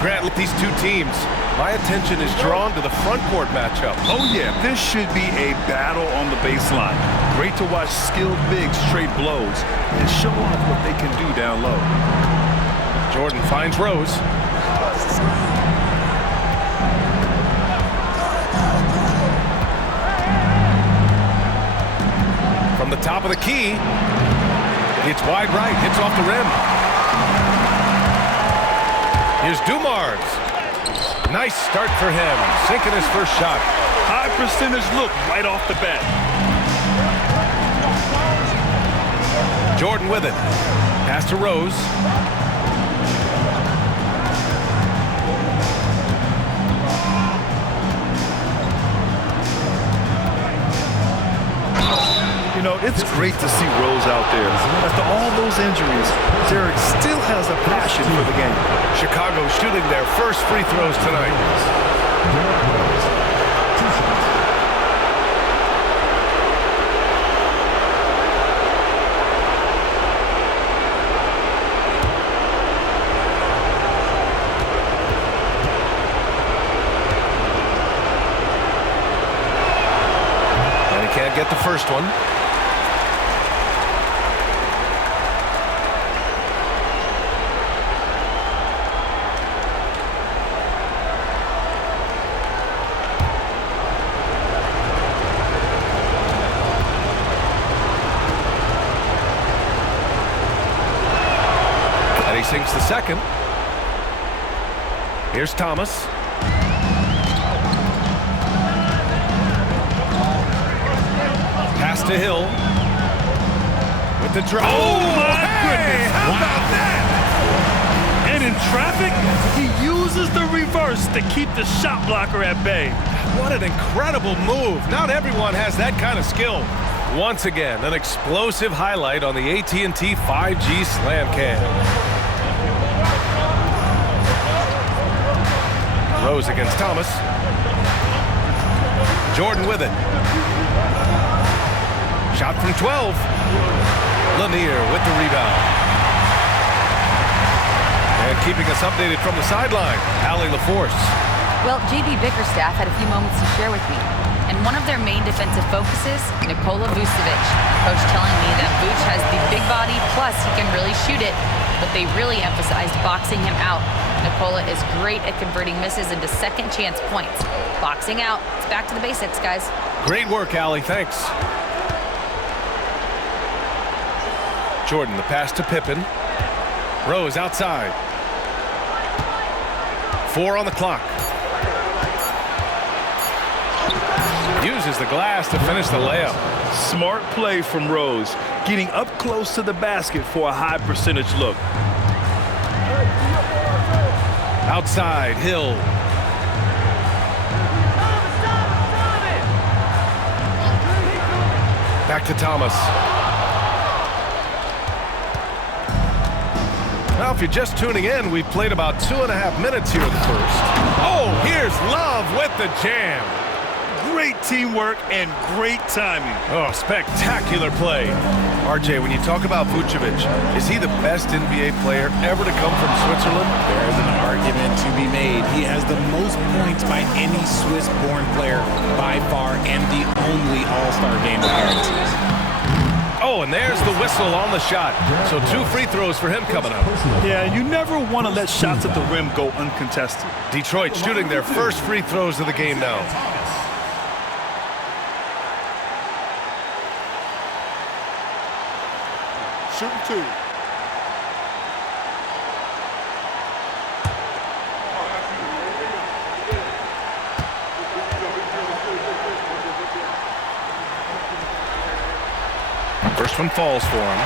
Grant, with these two teams, my attention is drawn to the front court matchup. Oh yeah, this should be a battle on the baseline. Great to watch skilled bigs trade blows and show off what they can do down low. Jordan finds Rose. From the top of the key, it's wide right, hits off the rim. Here's Dumars. Nice start for him, sinking his first shot. High percentage look right off the bat. Jordan with it. Pass to Rose. You know, it's great to see Rose out there. After all those injuries, Derek still has a passion for the game. Chicago shooting their first free throws tonight. And he can't get the first one. Sinks the second. Here's Thomas. Pass to Hill. With the drive. Oh my goodness! How about that? And in traffic, he uses the reverse to keep the shot blocker at bay. What an incredible move. Not everyone has that kind of skill. Once again, an explosive highlight on the AT&T 5G Slam Cam. Rose against Thomas. Jordan with it. Shot from 12. Lanier with the rebound. And keeping us updated from the sideline, Allie LaForce. Well, JB Bickerstaff had a few moments to share with me. And one of their main defensive focuses, Nikola Vucevic. Coach telling me that Vuce has the big body, plus he can really shoot it. But they really emphasized boxing him out. Nikola is great at converting misses into second chance points. Boxing out. It's back to the basics, guys. Great work, Allie. Thanks. Jordan, the pass to Pippen. Rose outside. 4 on the clock. Uses the glass to finish the layup. Smart play from Rose, getting up close to the basket for a high percentage look. Outside, Hill. Back to Thomas. Well, if you're just tuning in, we've played about 2.5 minutes here in the first. Oh, here's Love with the jam. Great teamwork and great timing. Oh, spectacular play. RJ, when you talk about Vucevic, is he the best NBA player ever to come from Switzerland? There's an argument to be made. He has the most points by any Swiss-born player by far and the only All-Star game appearances. Oh, and there's the whistle on the shot. So 2 free throws for him coming up. Yeah, you never want to let shots at the rim go uncontested. Detroit shooting their first free throws of the game now. Shooting 2. First one falls for him.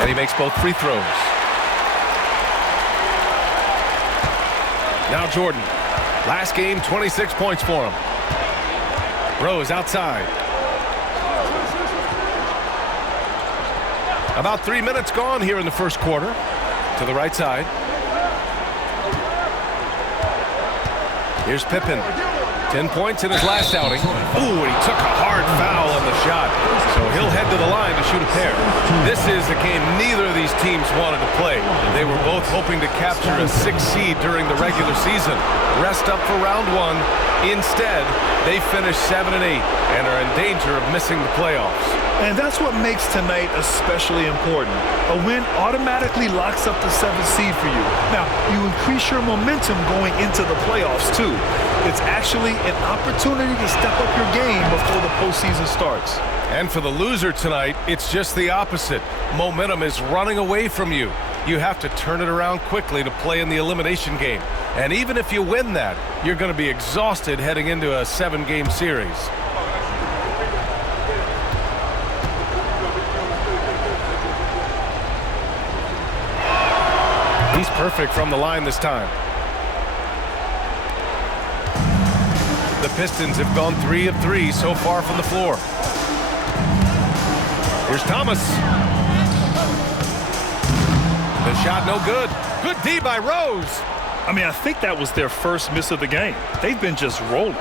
And he makes both free throws. Now Jordan. Last game, 26 points for him. Rose outside. About 3 minutes gone here in the first quarter. To the right side. Here's Pippen. 10 points in his last outing. Ooh, and he took a hard foul on the shot. So he'll head to the line to shoot a pair. This is a game neither of these teams wanted to play. They were both hoping to capture a 6th seed during the regular season. Rest up for round 1. Instead, they finished 7 and 8 and are in danger of missing the playoffs. And that's what makes tonight especially important. A win automatically locks up the 7th seed for you. Now, you increase your momentum going into the playoffs, too. It's actually an opportunity to step up your game before the postseason starts. And for the loser tonight, it's just the opposite. Momentum is running away from you. You have to turn it around quickly to play in the elimination game. And even if you win that, you're going to be exhausted heading into a 7-game series. He's perfect from the line this time. The Pistons have gone 3 of 3 so far from the floor. Here's Thomas. The shot no good. Good D by Rose. I mean, I think that was their first miss of the game. They've been just rolling.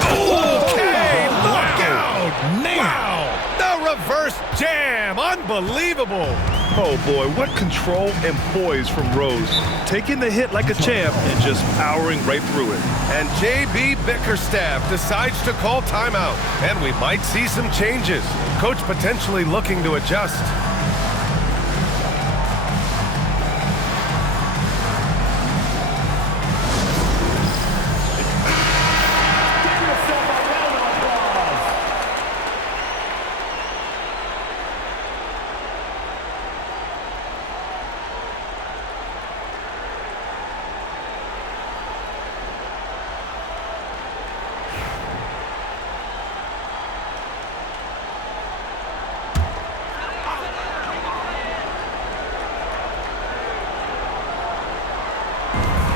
Okay, look out! Man. Wow! The reverse jam! Unbelievable! Oh, boy, what control and poise from Rose. Taking the hit like a champ and just powering right through it. And J.B. Bickerstaff decides to call timeout. And we might see some changes. Coach potentially looking to adjust.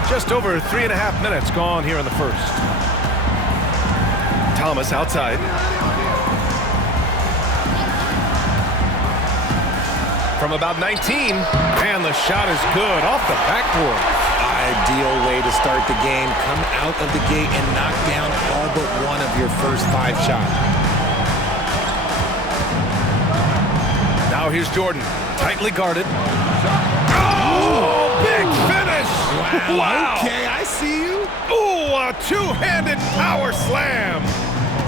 Just over 3.5 minutes gone here in the first. Thomas outside. From about 19, and the shot is good off the backboard. Ideal way to start the game. Come out of the gate and knock down all but one of your first 5 shots. Now here's Jordan, tightly guarded. Oh, big finish! Wow. Okay, I see you. Ooh, a two-handed power slam.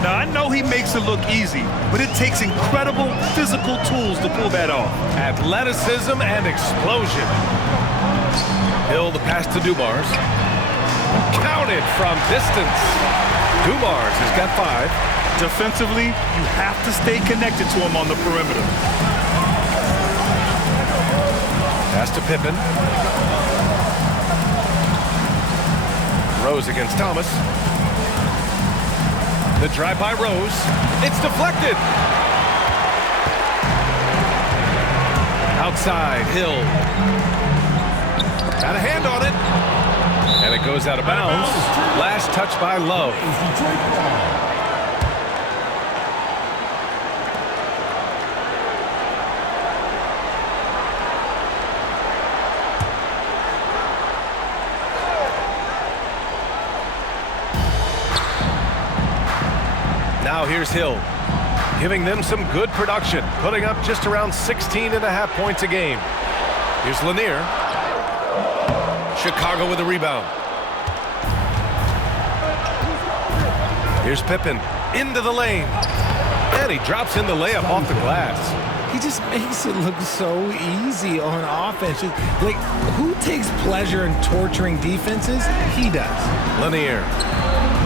Now, I know he makes it look easy, but it takes incredible physical tools to pull that off. Athleticism and explosion. Hill the pass to Dumars. Counted from distance. Dumars has got 5. Defensively, you have to stay connected to him on the perimeter. Pass to Pippen. Rose against Thomas. The drive by Rose. It's deflected. Outside, Hill. Got a hand on it. And it goes out of bounds. Last touch by Love. Now here's Hill, giving them some good production, putting up just around 16.5 points a game. Here's Lanier. Chicago with a rebound. Here's Pippen into the lane. And he drops in the layup off the glass. He just makes it look so easy on offense. Like, who takes pleasure in torturing defenses? He does. Lanier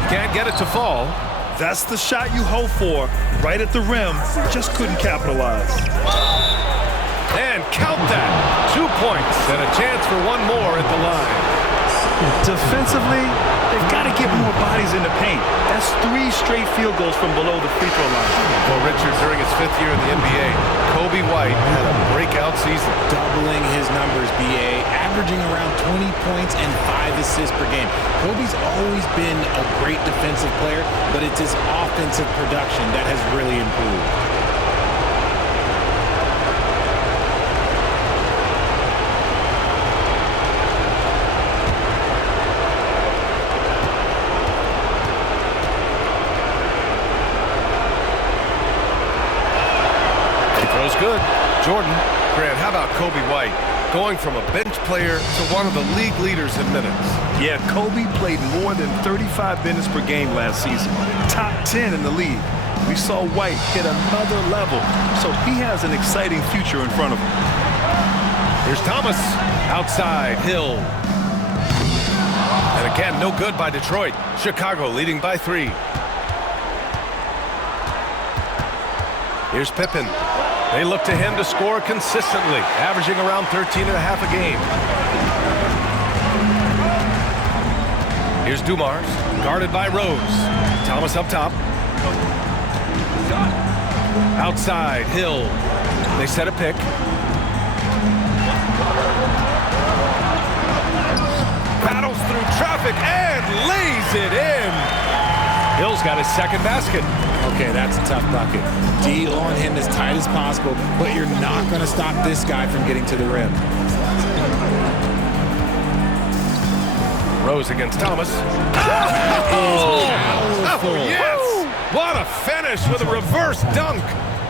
can't get it to fall. That's the shot you hope for, right at the rim. Just couldn't capitalize. And count that. 2 points and a chance for one more at the line. Defensively, they've got to get more bodies in the paint. That's 3 straight field goals from below the free throw line. Well, Richard, during his 5th year in the NBA, Kobe White had a breakout season. Doubling his numbers, BA, averaging around 20 points and 5 assists per game. Kobe's always been a great defensive player, but it's his offensive production that has really improved. throws good. Jordan. Grant, how about Kobe White? Going from a bench player to one of the league leaders in minutes. Yeah, Kobe played more than 35 minutes per game last season. Top 10 in the league. We saw White hit another level, so he has an exciting future in front of him. Here's Thomas. Outside, Hill. And again, no good by Detroit. Chicago leading by 3. Here's Pippen. They look to him to score consistently, averaging around 13.5 a game. Here's Dumars, guarded by Rose. Thomas up top. Outside, Hill. They set a pick. Battles through traffic and lays it in. Hill's got his second basket. Okay, that's a tough bucket. D on him as tight as possible, but you're not going to stop this guy from getting to the rim. Rose against Thomas. Powerful. Yes! What a finish with a reverse dunk.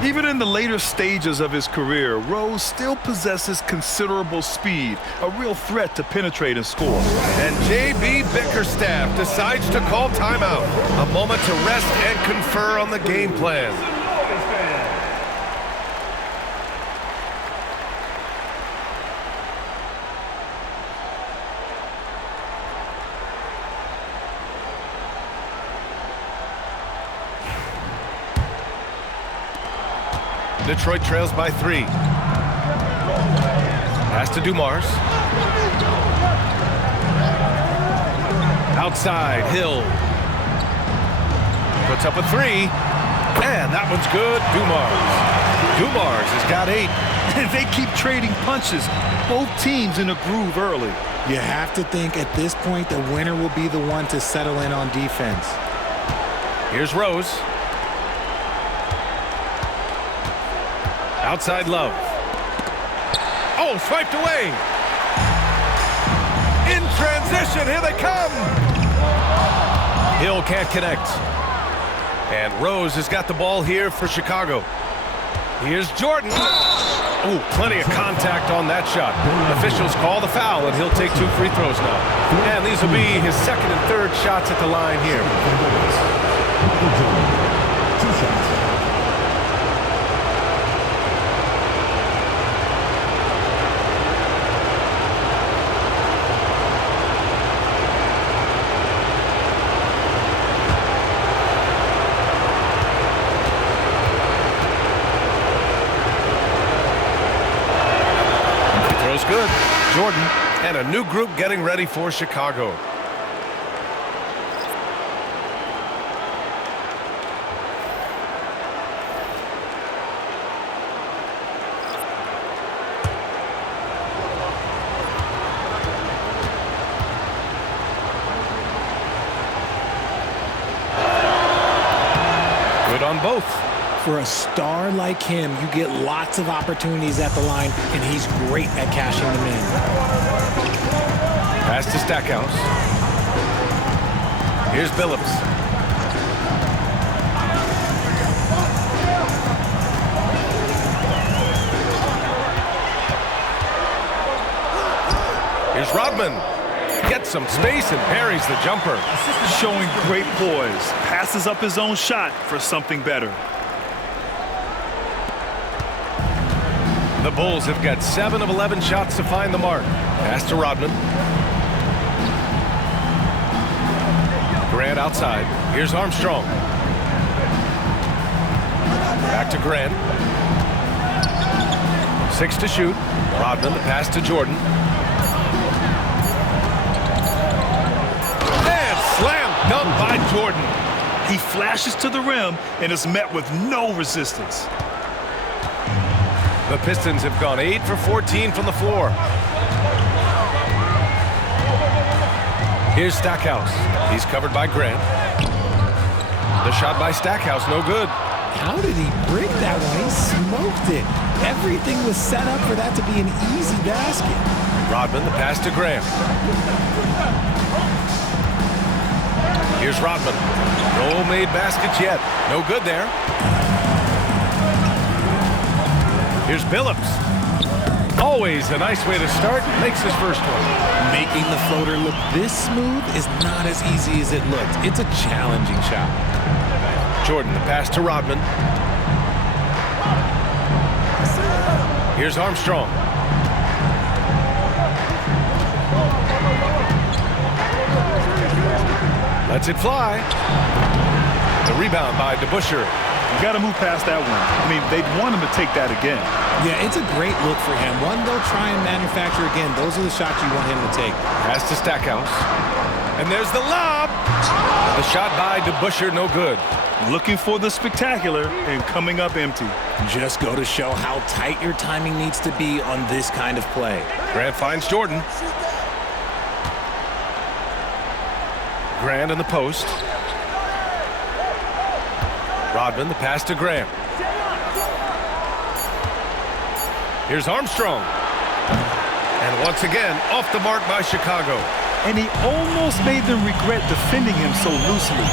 Even in the later stages of his career, Rose still possesses considerable speed, a real threat to penetrate and score. And J.B. Bickerstaff decides to call timeout. A moment to rest and confer on the game plan. Detroit trails by 3. Pass to Dumars. Outside, Hill. Puts up a 3. And that one's good. Dumars has got 8. They keep trading punches. Both teams in a groove early. You have to think at this point the winner will be the one to settle in on defense. Here's Rose. Outside Love. Oh, swiped away. In transition, here they come. Hill can't connect. And Rose has got the ball here for Chicago. Here's Jordan. Oh, plenty of contact on that shot. Officials call the foul, and he'll take 2 free throws now. And these will be his second and third shots at the line here. Good. Jordan and a new group getting ready for Chicago. Good on both. For a star like him, you get lots of opportunities at the line, and he's great at cashing them in. Pass to Stackhouse. Here's Billups. Here's Rodman. Gets some space and parries the jumper. Showing great poise. Passes up his own shot for something better. The Bulls have got 7 of 11 shots to find the mark. Pass to Rodman. Grant outside. Here's Armstrong. Back to Grant. 6 to shoot. Rodman, the pass to Jordan. And slam dunk by Jordan. He flashes to the rim and is met with no resistance. The Pistons have gone 8 for 14 from the floor. Here's Stackhouse. He's covered by Grant. The shot by Stackhouse, no good. How did he break that one? He smoked it. Everything was set up for that to be an easy basket. Rodman, the pass to Grant. Here's Rodman. No made baskets yet. No good there. Here's Billups. Always a nice way to start. Makes his first one. Making the floater look this smooth is not as easy as it looked. It's a challenging shot. Jordan, the pass to Rodman. Here's Armstrong. Lets it fly. The rebound by DeBusschere. You got to move past that one. I mean, they'd want him to take that again. Yeah, it's a great look for him. One they'll try and manufacture again. Those are the shots you want him to take. Pass to Stackhouse. And there's the lob. The shot by DeBusschere, no good. Looking for the spectacular and coming up empty. Just go to show how tight your timing needs to be on this kind of play. Grant finds Jordan. Grant in the post. Rodman, the pass to Grant. Here's Armstrong. And once again, off the mark by Chicago. And he almost made them regret defending him so loosely.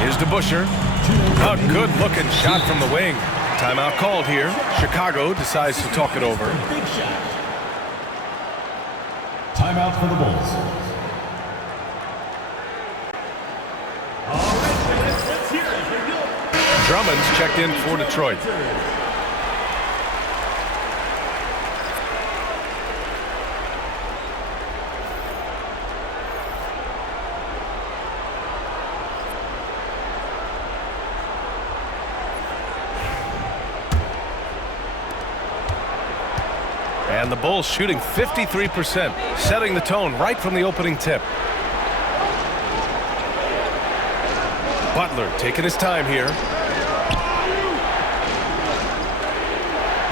Here's DeBusschere. A good-looking shot from the wing. Timeout called here. Chicago decides to talk it over. Timeout for the Bulls. Drummond's checked in for Detroit. And the Bulls shooting 53%, setting the tone right from the opening tip. Butler taking his time here.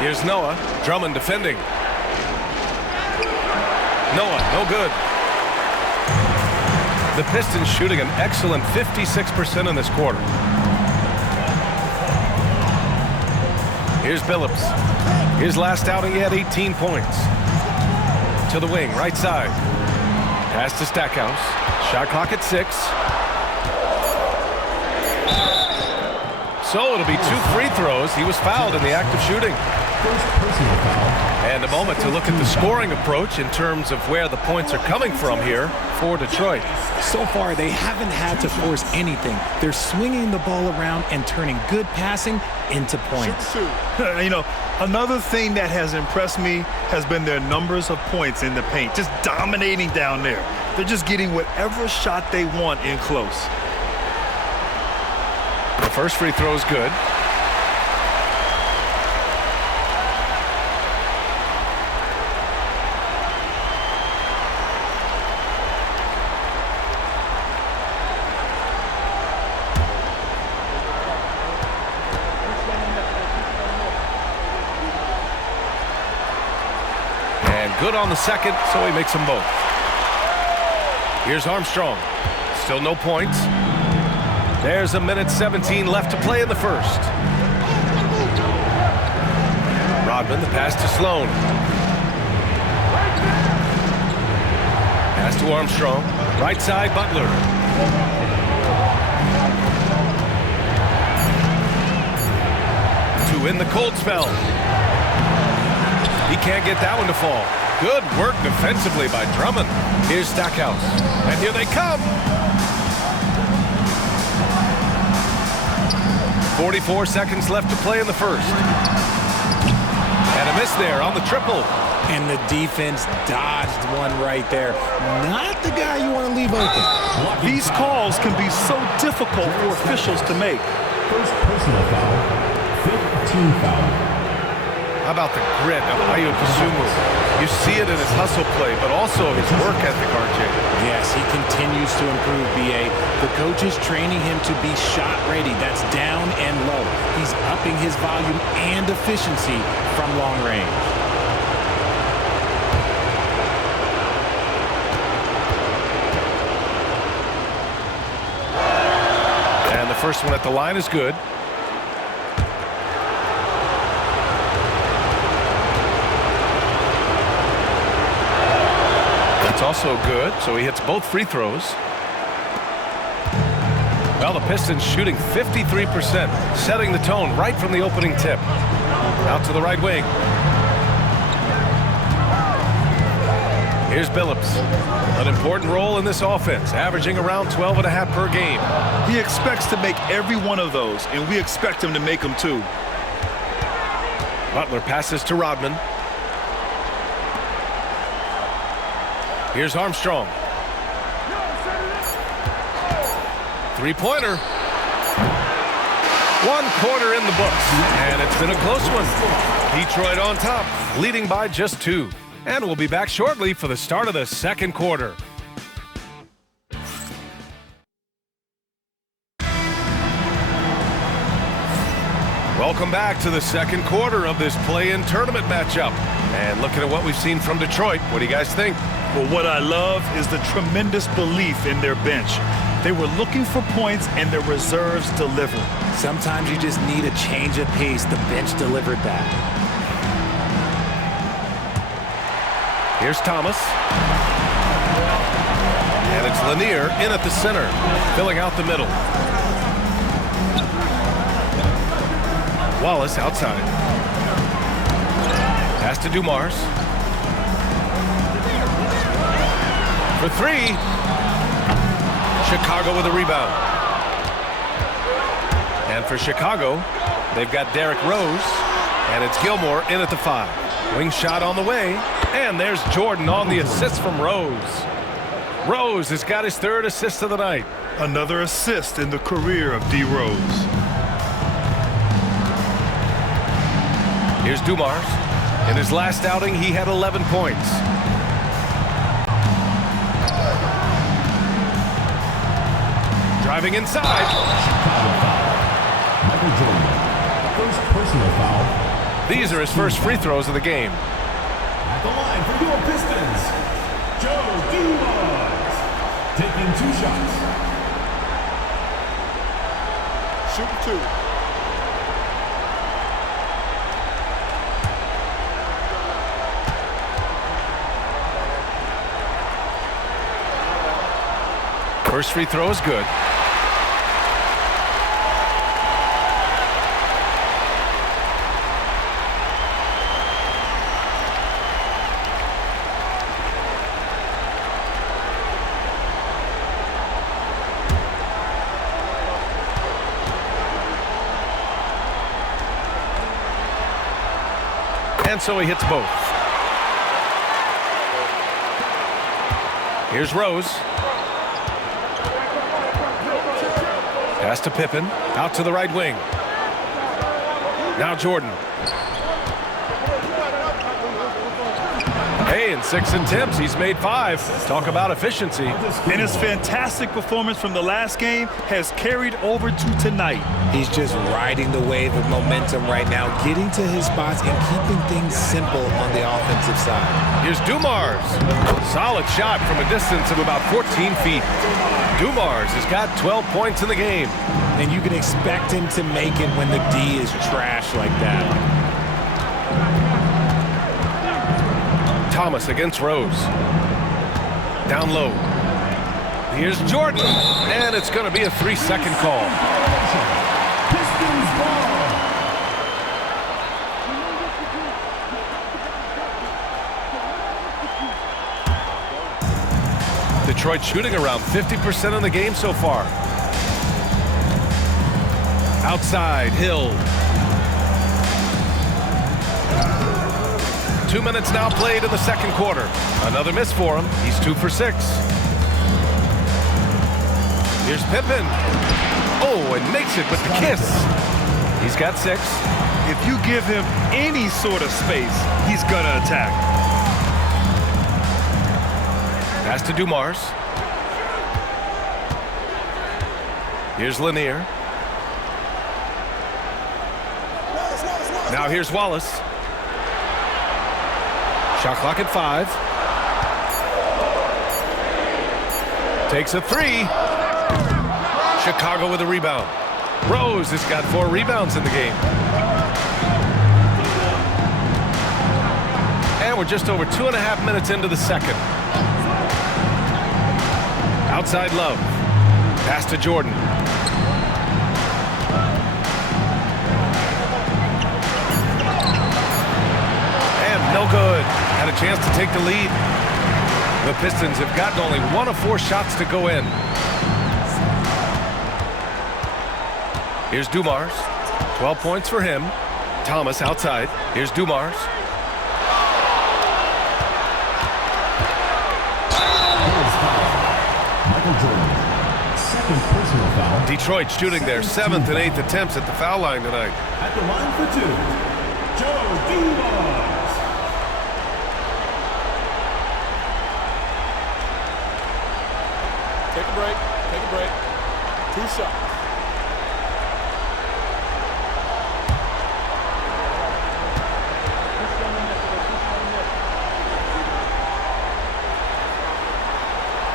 Here's Noah. Drummond defending. Noah, no good. The Pistons shooting an excellent 56% in this quarter. Here's Billups. His last outing, he had 18 points. To the wing, right side. Pass to Stackhouse. Shot clock at 6. So it'll be 2 free throws. He was fouled in the act of shooting. And a moment to look at the scoring approach in terms of where the points are coming from here for Detroit. So far, they haven't had to force anything. They're swinging the ball around and turning good passing into points. You know, another thing that has impressed me has been their numbers of points in the paint, just dominating down there. They're just getting whatever shot they want in close. The first free throw is good. Good on the second, so he makes them both. Here's Armstrong. Still no points. There's a minute 17 left to play in the first. Rodman, the pass to Sloan. Pass to Armstrong. Right side, Butler. To win the cold spell. He can't get that one to fall. Good work defensively by Drummond. Here's Stackhouse. And here they come. 44 seconds left to play in the first. And a miss there on the triple. And the defense dodged one right there. Not the guy you want to leave open. These calls can be so difficult for officials to make. First personal foul, 15 foul. How about the grit of Ayo Dosunmu? You see it in his hustle play, but also his work ethic, RJ. Yes, he continues to improve, B.A. The coach is training him to be shot ready. That's down and low. He's upping his volume and efficiency from long range. And the first one at the line is good. That's also good, so he hits both free throws. Well, the Pistons shooting 53%, setting the tone right from the opening tip. Out to the right wing. Here's Billups. An important role in this offense, averaging around 12.5 per game. He expects to make every one of those, and we expect him to make them too. Butler passes to Rodman. Here's Armstrong. Three-pointer. 1 quarter in the books, and it's been a close one. Detroit on top, leading by just 2. And we'll be back shortly for the start of the second quarter. Welcome back to the second quarter of this play-in tournament matchup. And looking at what we've seen from Detroit, what do you guys think? Well, what I love is the tremendous belief in their bench. They were looking for points, and their reserves delivered. Sometimes you just need a change of pace. The bench delivered that. Here's Thomas. And it's Lanier in at the center, filling out the middle. Wallace outside. Pass to Dumars. For 3. Chicago with a rebound. And for Chicago, they've got Derrick Rose, and it's Gilmore in at the 5. Wing shot on the way, and there's Jordan on the assist from Rose. Rose has got his 3rd assist of the night. Another assist in the career of D. Rose. Here's Dumars. In his last outing, he had 11 points. Driving inside. Michael Jordan. First personal foul. These are his first free throws of the game. At the line for your Pistons, Joe Dumars. Taking 2 shots. Shooting 2. First free throw is good. And so he hits both. Here's Rose. Pass to Pippen, out to the right wing. Now Jordan. Hey, in 6 attempts, he's made 5. Talk about efficiency. And his fantastic performance from the last game has carried over to tonight. He's just riding the wave of momentum right now, getting to his spots and keeping things simple on the offensive side. Here's Dumars. Solid shot from a distance of about 14 feet. Dumars has got 12 points in the game. And you can expect him to make it when the D is trash like that. Thomas against Rose. Down low. Here's Jordan. And it's going to be a 3-second call. Pistons ball. Detroit shooting around 50% in the game so far. Outside, Hill. 2 minutes now played in the second quarter. Another miss for him. He's 2 for 6. Here's Pippen. Oh, and makes it with the kiss. He's got 6. If you give him any sort of space, he's gonna attack. Pass to Dumars. Here's Lanier. Now here's Wallace. Shot clock at 5. Takes a 3. Chicago with a rebound. Rose has got 4 rebounds in the game. And we're just over 2.5 minutes into the second. Outside Love. Pass to Jordan. a chance to take the lead. The Pistons have gotten only 1 of 4 shots to go in. Here's Dumars. 12 points for him. Thomas outside. Here's Dumars. Michael Jordan, second personal foul. Detroit shooting their 7th and 8th attempts at the foul line tonight. At the line for 2, Joe Dumars. Take a break. Take a break. 2 shots.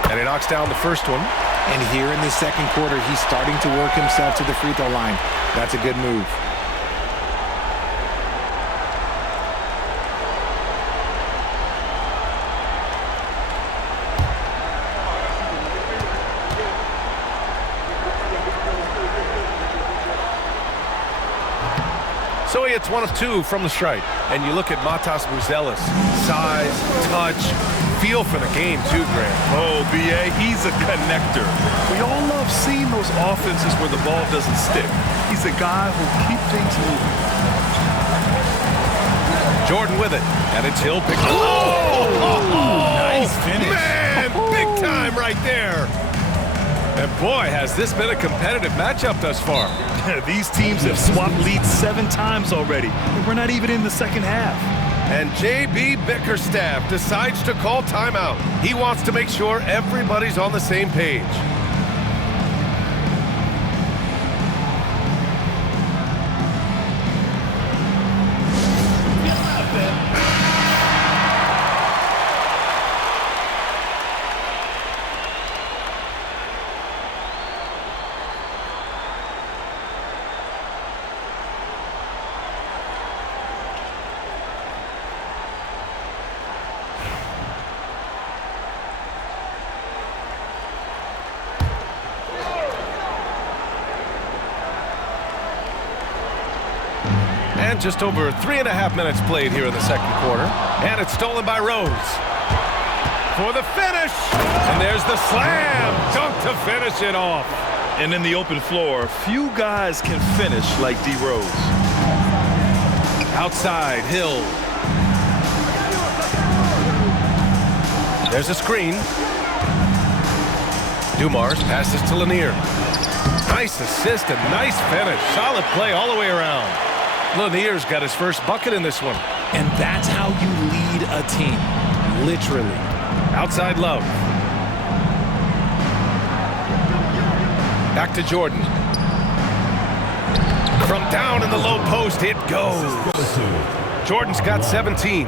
And he knocks down the first one. And here in the second quarter, he's starting to work himself to the free throw line. That's a good move. So he hits 1 of 2 from the stripe. And you look at Matas Buzelis. Size, touch, feel for the game too, Grant. Oh, B.A., he's a connector. We all love seeing those offenses where the ball doesn't stick. He's a guy who keeps things moving. Jordan with it. And it's Hill picked up. Oh! Nice finish. Man, big time right there. And boy, has this been a competitive matchup thus far. These teams have swapped leads 7 times already. And we're not even in the second half. And J.B. Bickerstaff decides to call timeout. He wants to make sure everybody's on the same page. And just over 3.5 minutes played here in the second quarter. And it's stolen by Rose. For the finish. And there's the slam. Dunk to finish it off. And in the open floor, few guys can finish like D. Rose. Outside, Hill. There's a screen. Dumars passes to Lanier. Nice assist and nice finish. Solid play all the way around. Lanier's got his first bucket in this one. And that's how you lead a team. Literally. Outside Love. Back to Jordan. From down in the low post, it goes. Jordan's got 17.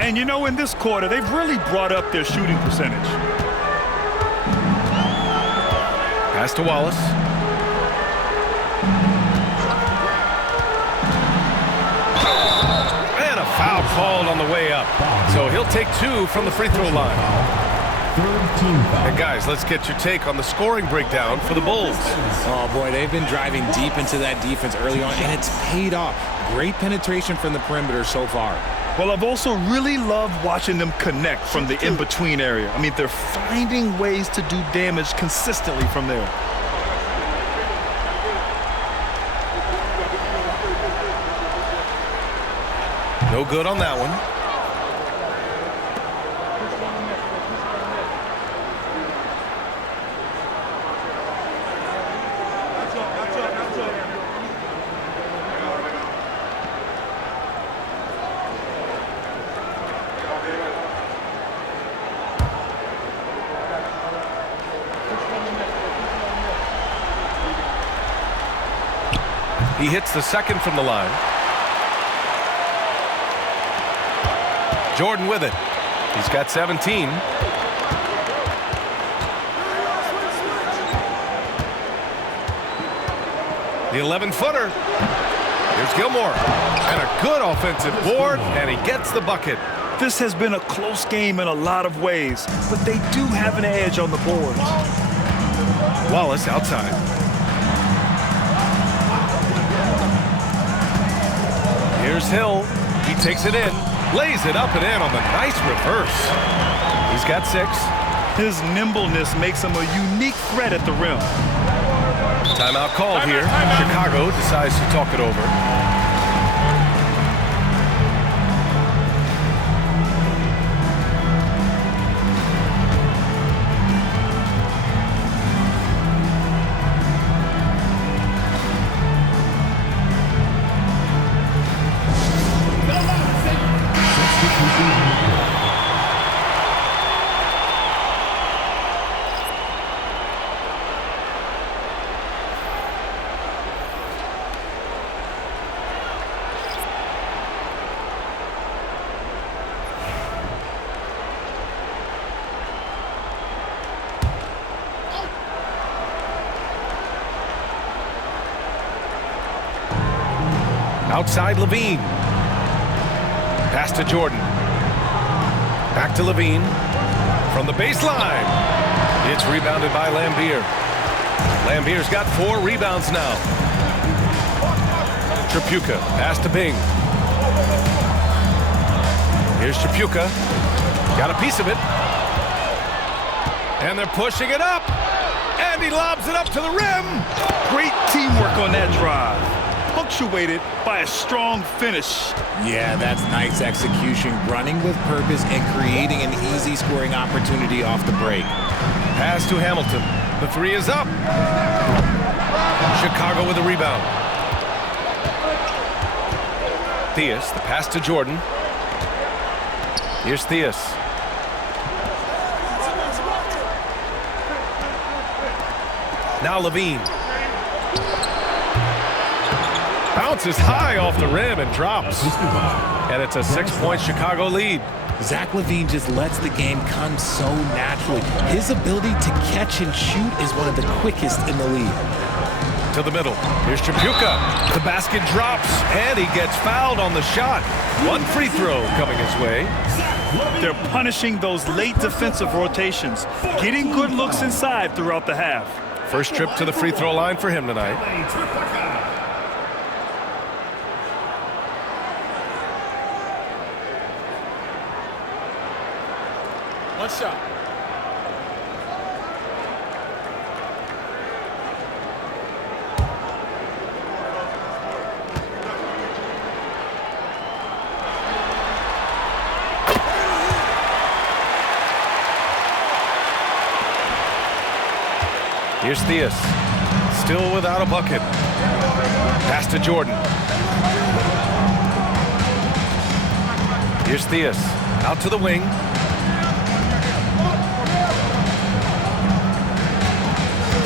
And you know, in this quarter, they've really brought up their shooting percentage. Pass to Wallace. And a foul called on the way up. So he'll take 2 from the free throw line. And guys, let's get your take on the scoring breakdown for the Bulls. Oh boy, they've been driving deep into that defense early on, and it's paid off. Great penetration from the perimeter so far. Well, I've also really loved watching them connect from the in-between area. I mean, they're finding ways to do damage consistently from there. No good on that one. He hits the second from the line. Jordan with it. He's got 17. The 11-footer. Here's Gilmore. And a good offensive board, and he gets the bucket. This has been a close game in a lot of ways, but they do have an edge on the boards. Wallace outside. Here's Hill. He takes it in. Lays it up and in on the nice reverse. He's got 6. His nimbleness makes him a unique threat at the rim. Timeout called here. Chicago decides to talk it over. Outside Levine. Pass to Jordan. Back to Levine. From the baseline. It's rebounded by Lambier. Lambier's got 4 rebounds now. Tripucka. Pass to Bing. Here's Tripucka. Got a piece of it. And they're pushing it up. And he lobs it up to the rim. Great teamwork on that drive. Punctuated by a strong finish. Yeah, that's nice execution, running with purpose and creating an easy scoring opportunity off the break. Pass to Hamilton. The 3 is up. Chicago with a rebound. Theus, the pass to Jordan. Here's Theus. Now Levine. Bounces high off the rim and drops. And it's a 6-point Chicago lead. Zach LaVine just lets the game come so naturally. His ability to catch and shoot is one of the quickest in the league. To the middle. Here's Tripucka. The basket drops, and he gets fouled on the shot. 1 free throw coming his way. They're punishing those late defensive rotations, getting good looks inside throughout the half. First trip to the free throw line for him tonight. One shot. Here's Theus. Still without a bucket. Pass to Jordan. Here's Theus. Out to the wing.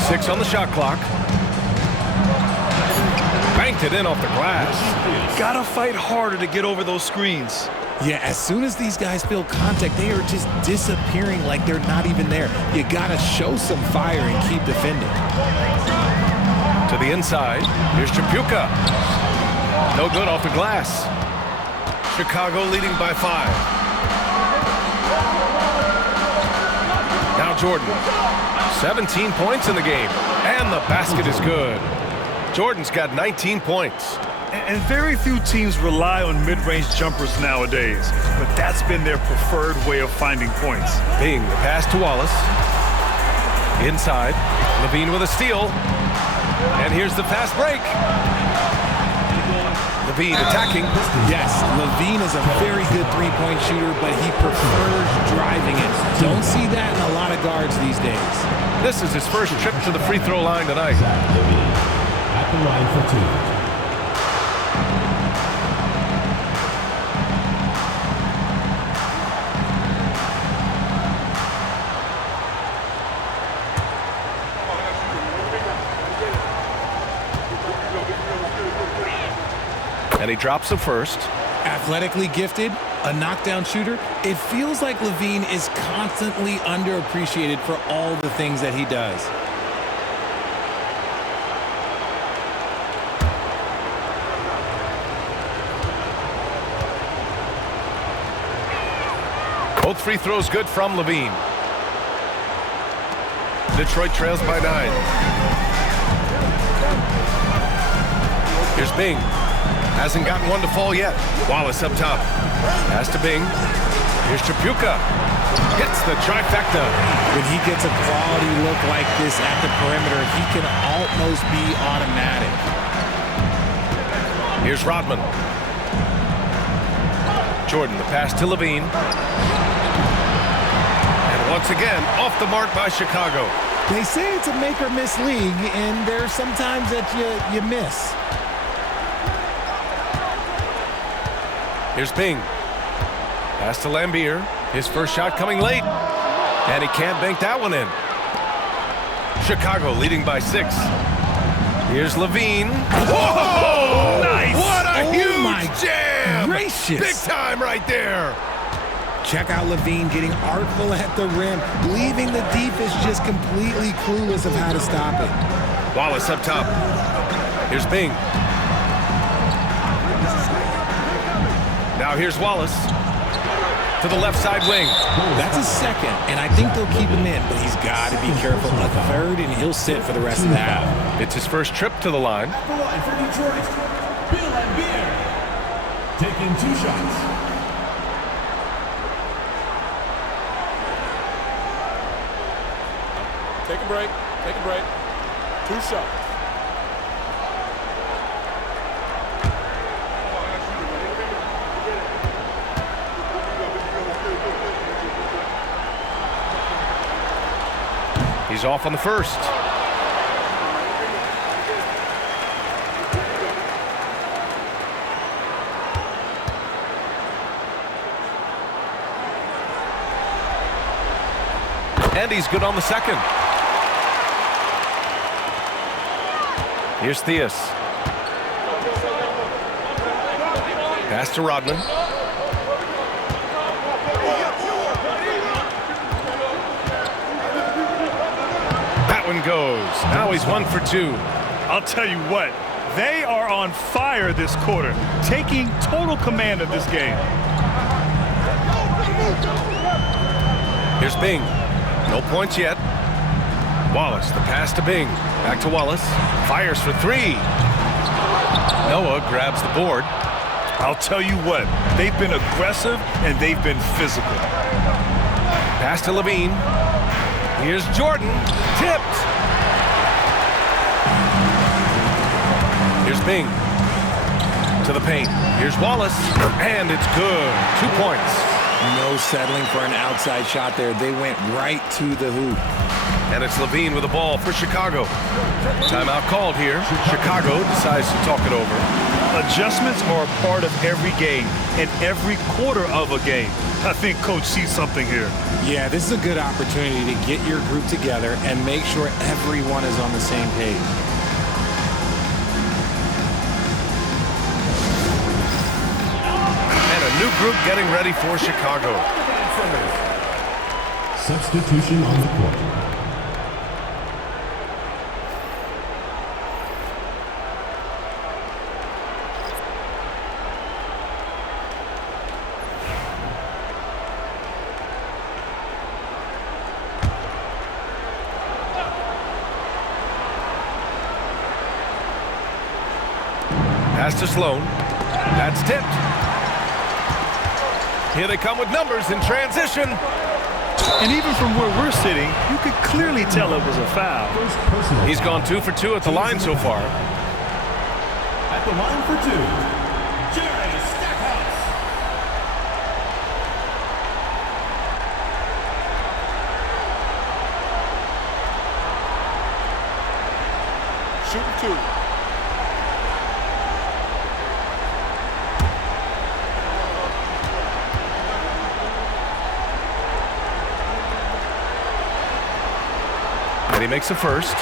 Six on the shot clock. Banked it in off the glass. Gotta fight harder to get over those screens. Yeah, as soon as these guys feel contact, they are just disappearing like they're not even there. You gotta show some fire and keep defending. To the inside. Here's Tripucka. No good off the glass. Chicago leading by 5. Now Jordan. 17 points in the game. And the basket is good. Jordan's got 19 points. And very few teams rely on mid-range jumpers nowadays, but that's been their preferred way of finding points. Bing, the pass to Wallace. Inside, Levine with a steal. And here's the fast break. Levine attacking. Yes, Levine is a very good three-point shooter, but he prefers driving it. Don't see that in a lot of guards these days. This is his first trip to the free throw line tonight. At the line for 2. And he drops the first. Athletically gifted, a knockdown shooter. It feels like Levine is constantly underappreciated for all the things that he does. Both free throws good from Levine. Detroit trails by 9. Here's Bing. Hasn't gotten one to fall yet. Wallace up top. Pass to Bing. Here's Tripucka. Hits the trifecta. When he gets a quality look like this at the perimeter, he can almost be automatic. Here's Rodman. Jordan, the pass to Levine. And once again, off the mark by Chicago. They say it's a make-or-miss league, and there's sometimes that you miss. Here's Bing. Pass to Lambier. His first shot coming late. And he can't bank that one in. Chicago leading by 6. Here's Levine. Whoa! Nice! What a my huge jam! gracious. Big time right there. Check out Levine getting artful at the rim, leaving the defense just completely clueless of how to stop it. Wallace up top. Here's Bing. Now here's Wallace. To the left side wing. That's a second, and I think they'll keep him in, but he's got to be careful. A third, and he'll sit for the rest of the half. It's his first trip to the line. At the line for Detroit, Bill Lambier. Taking 2 shots. Take a break. Take a break. 2 shots. He's off on the first. And he's good on the second. Here's Theus. Pass to Rodman. That one goes. Now he's 1 for 2. I'll tell you what, they are on fire this quarter, taking total command of this game. Here's Bing. No points yet. Wallace, the pass to Bing. Back to Wallace. Fires for 3. Noah grabs the board. I'll tell you what, they've been aggressive and they've been physical. Pass to Levine. Here's Jordan. Tipped. Here's Bing. To the paint. Here's Wallace. And it's good. 2 points. No settling for an outside shot there. They went right to the hoop. And it's Levine with the ball for Chicago. Timeout called here. Chicago decides to talk it over. Adjustments are a part of every game and every quarter of a game. I think Coach sees something here. Yeah, this is a good opportunity to get your group together and make sure everyone is on the same page. And a new group getting ready for Chicago. Substitution on the court. Pass to Sloan. That's tipped. Here they come with numbers in transition. And even from where we're sitting, you could clearly tell it was a foul. He's gone 2 for 2 at the line so far. At the line for 2, Jerry Stackhouse. Shooting 2. And he makes the first.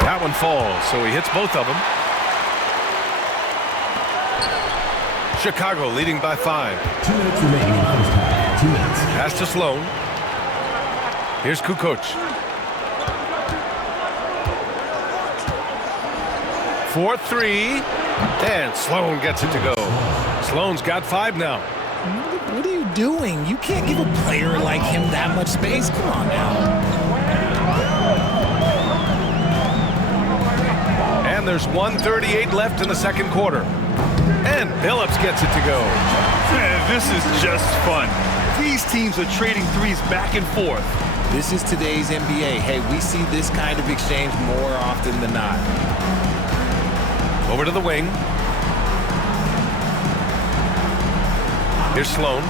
That one falls, so he hits both of them. Chicago leading by 5. 2 minutes remaining in the first half. 2 minutes. Pass to Sloan. Here's Kukoc. for three. And Sloan gets it to go. Sloan's got 5 now. What are you doing? You can't give a player like him that much space. Come on now. And there's 1:38 left in the second quarter. And Billups gets it to go. Man, this is just fun. These teams are trading threes back and forth. This is today's NBA. Hey, we see this kind of exchange more often than not. Over to the wing. Here's Sloan.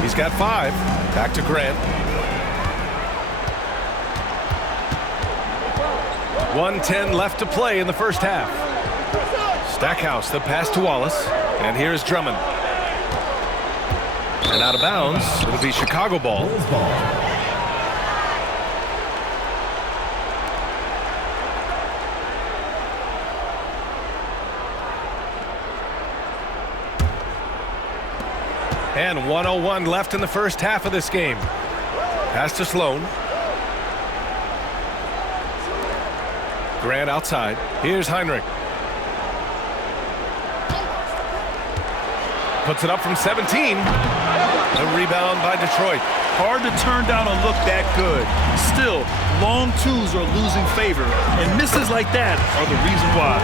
He's got 5. Back to Grant. 1:10 left to play in the first half. Stackhouse, the pass to Wallace. And here's Drummond. And out of bounds, it'll be Chicago ball. And 1:01 left in the first half of this game. Pass to Sloan. Grant outside. Here's Heinrich. Puts it up from 17. The rebound by Detroit. Hard to turn down a look that good. Still, long twos are losing favor, and misses like that are the reason why.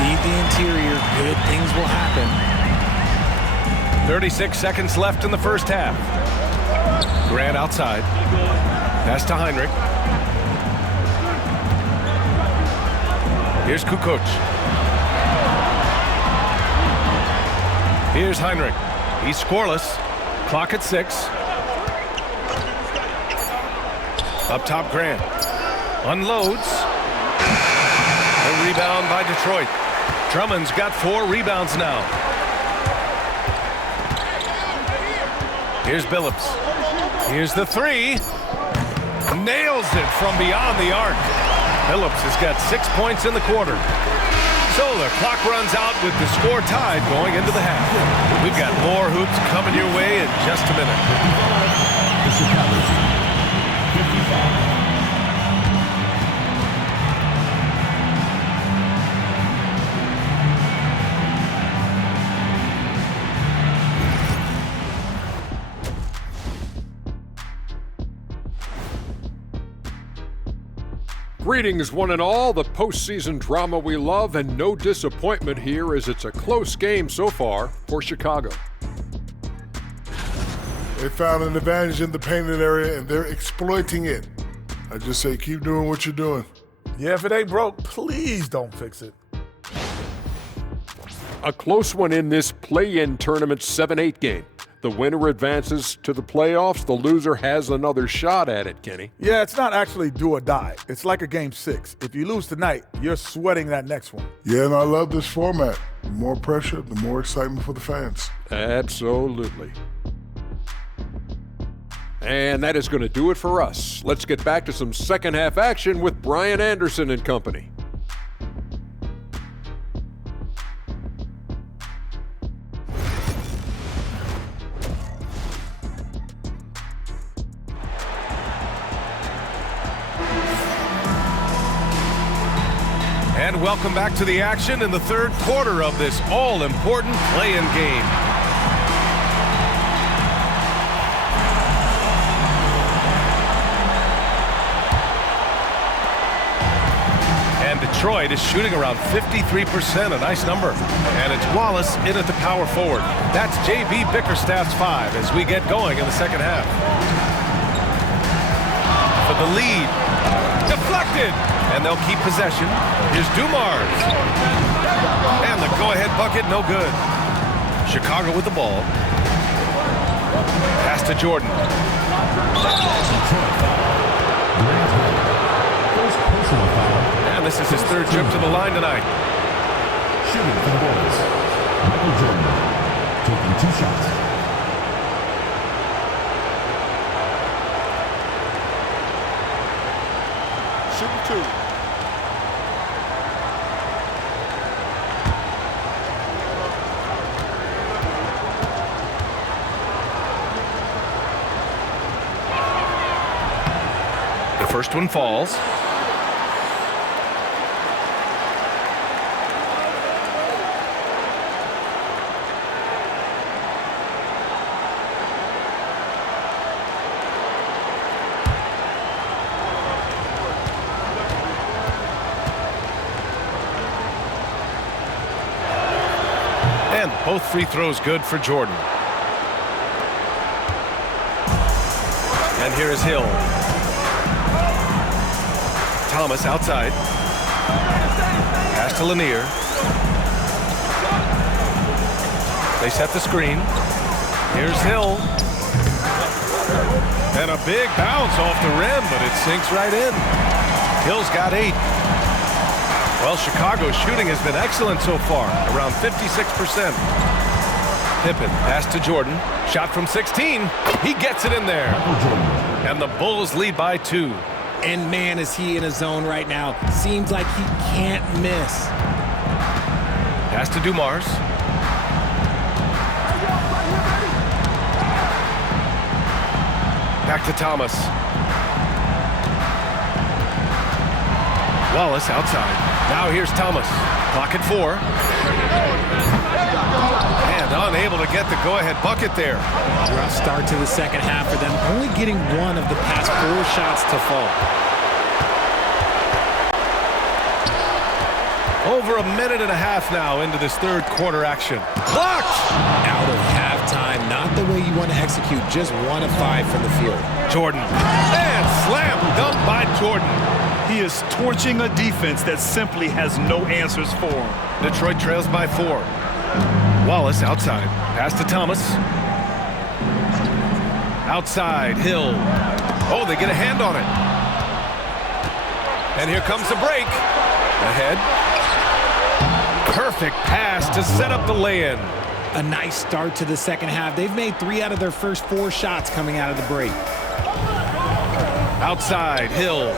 Feed the interior. Good things will happen. 36 seconds left in the first half. Grant outside. Pass to Heinrich. Here's Kukoc. Here's Heinrich. He's scoreless. Clock at 6. Up top, Grant. Unloads. A rebound by Detroit. Drummond's got 4 rebounds now. Here's Billups. Here's the 3. Nails it from beyond the arc. Billups has got 6 points in the quarter. So the clock runs out with the score tied going into the half. We've got more hoops coming your way in just a minute. The Chicago team, 55. Greetings, one and all. The postseason drama we love, and no disappointment here as it's a close game so far for Chicago. They found an advantage in the painted area, and they're exploiting it. I just say keep doing what you're doing. Yeah, if it ain't broke, please don't fix it. A close one in this play-in tournament 7-8 game. The winner advances to the playoffs. The loser has another shot at it, Kenny. Yeah, it's not actually do or die. It's like a game 6. If you lose tonight, you're sweating that next one. Yeah, and I love this format. The more pressure, the more excitement for the fans. Absolutely. And that is going to do it for us. Let's get back to some second half action with Brian Anderson and company. And welcome back to the action in the third quarter of this all-important play-in game. And Detroit is shooting around 53%, a nice number. And it's Wallace in at the power forward. That's J.B. Bickerstaff's 5 as we get going in the second half. For the lead. Deflected. And they'll keep possession. Here's Dumars. And the go-ahead bucket, no good. Chicago with the ball. Pass to Jordan. And this is his third trip to the line tonight. Shooting for the Bulls, Michael Jordan, taking 2 shots. Shooting 2. The first one falls. And both free throws good for Jordan. And here is Hill. Thomas outside. Pass to Lanier. They set the screen. Here's Hill. And a big bounce off the rim, but it sinks right in. Hill's got 8. Well, Chicago's shooting has been excellent so far, around 56%. Pippen, pass to Jordan. Shot from 16. He gets it in there. And the Bulls lead by 2. And man, is he in a zone right now. Seems like he can't miss. Pass to Dumars. Back to Thomas. Wallace outside. Now here's Thomas. Clock at 4. And unable to get the go-ahead bucket there. Rough start to the second half for them, only getting one of the past 4 shots to fall. Over a minute and a half now into this third quarter action. Blocked! Out of halftime, not the way you want to execute, just 1 of 5 from the field. Jordan. And slam dunk by Jordan. He is torching a defense that simply has no answers for him. Detroit trails by 4. Wallace outside. Pass to Thomas. Outside, Hill. Oh, they get a hand on it. And here comes the break. Ahead. Perfect pass to set up the lay-in. A nice start to the second half. They've made 3 out of their first 4 shots coming out of the break. Outside, Hill.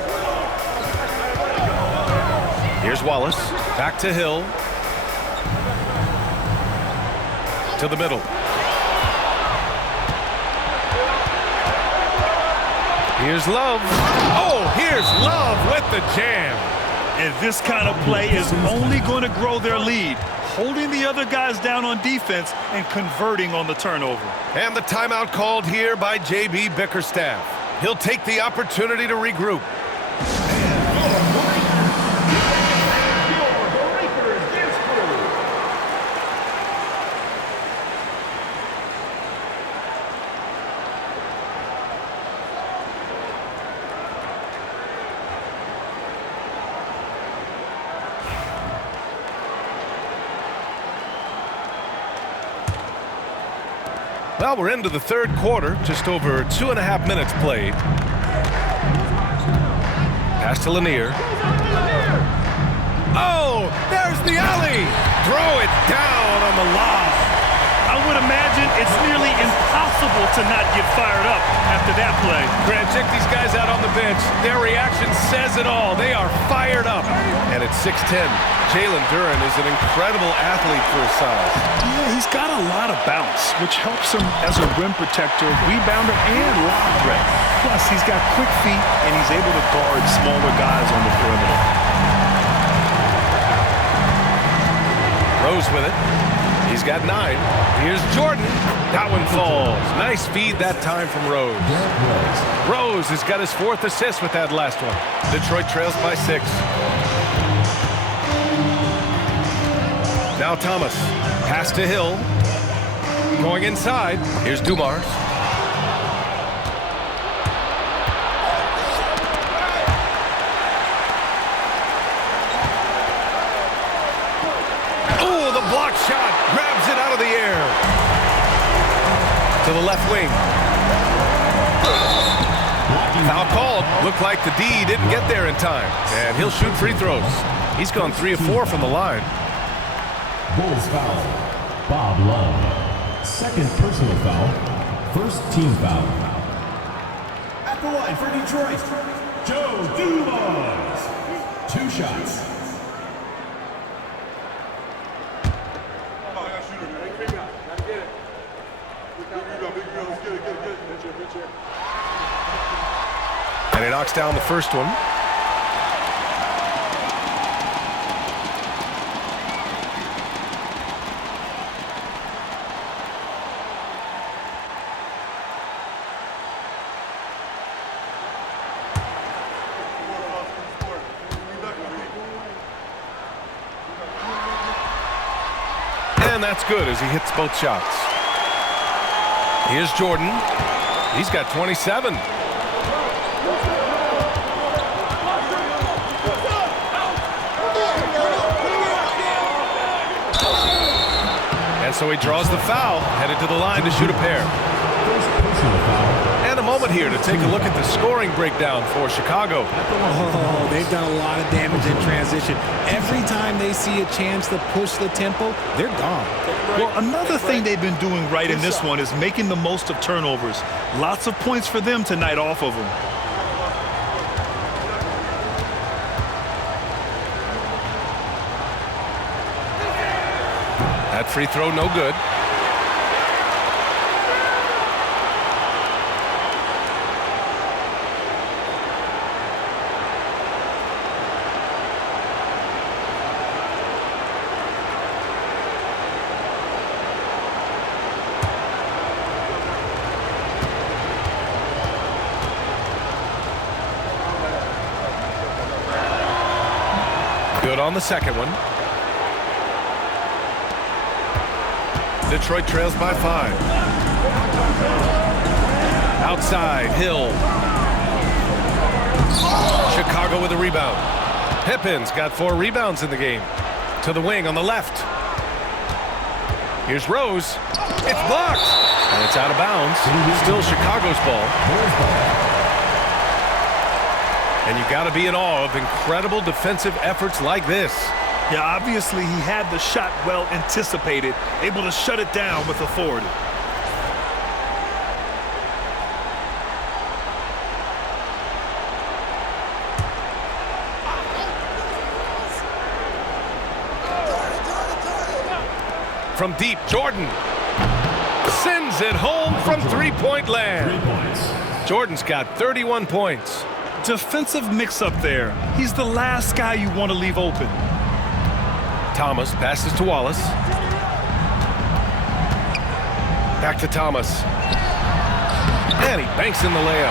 Here's Wallace. Back to Hill. To the middle. Here's Love. Oh, here's Love with the jam. And this kind of play is only going to grow their lead, holding the other guys down on defense and converting on the turnover. And the timeout called here by J.B. Bickerstaff. He'll take the opportunity to regroup. Well, we're into the third quarter, just over 2.5 minutes played. Pass to Lanier. Oh, there's the alley. Throw it down on the lob. I would imagine it's nearly impossible to not get fired up after that play. Grant, check these guys out on the bench. Their reaction says it all. They are fired up. And at 6'10", Jalen Duren is an incredible athlete for his size. Yeah, he's got a lot of bounce, which helps him as a rim protector, rebounder, and lob threat. Plus, he's got quick feet, and he's able to guard smaller guys on the perimeter. Rose with it. He's got 9. Here's Jordan. That one falls. Nice feed that time from Rose. Rose has got his 4th assist with that last one. Detroit trails by 6. Now Thomas. Pass to Hill. Going inside. Here's Dumars. Oh, the block shot. Grabs it out of the air. To the left wing. Foul called. Looked like the D didn't get there in time. And he'll shoot free throws. He's gone 3 of 4 from the line. Bulls foul. Bob Love. Second personal foul. First team foul. At the line for Detroit, Joe Dumars. 2 shots. And he knocks down the first one. And that's good as he hits both shots. Here's Jordan. He's got 27. And so he draws the foul, headed to the line to shoot a pair. And a moment here to take a look at the scoring breakdown for Chicago. Oh, they've done a lot of damage in transition. Every time they see a chance to push the tempo, they're gone. Well, another thing they've been doing right in this one is making the most of turnovers. Lots of points for them tonight off of them. That free throw, no good. Good on the second one. Detroit trails by 5. Outside, Hill. Chicago with a rebound. Pippen's got 4 rebounds in the game. To the wing on the left. Here's Rose. It's blocked. And it's out of bounds. Still Chicago's ball. And you got to be in awe of incredible defensive efforts like this. Yeah, obviously he had the shot well anticipated, able to shut it down with authority. From deep, Jordan sends it home from three-point land. 3 points. Jordan's got 31 points. Defensive mix-up there. He's the last guy you want to leave open. Thomas passes to Wallace. Back to Thomas. And he banks in the layup.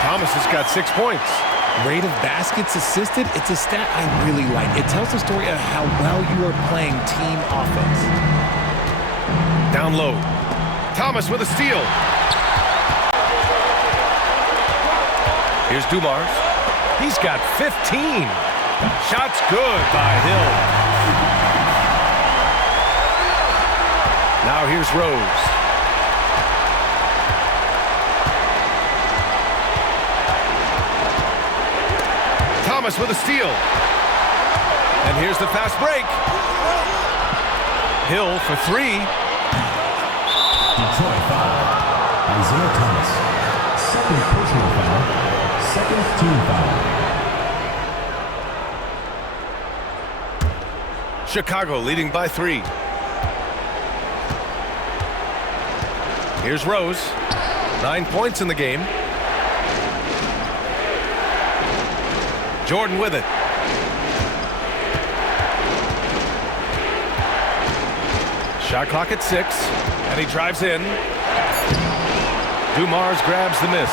Thomas has got 6 points. Rate of baskets assisted, it's a stat I really like. It tells the story of how well you are playing team offense. Down low. Thomas with a steal. Here's Dumars. He's got 15. Shot's good by Hill. Now here's Rose. Thomas with a steal. And here's the fast break. Hill for 3. Detroit foul. Isaiah Thomas. Second personal foul. Second team foul. Chicago leading by 3. Here's Rose. 9 points in the game. Jordan with it. Shot clock at 6, and he drives in. Dumars grabs the miss.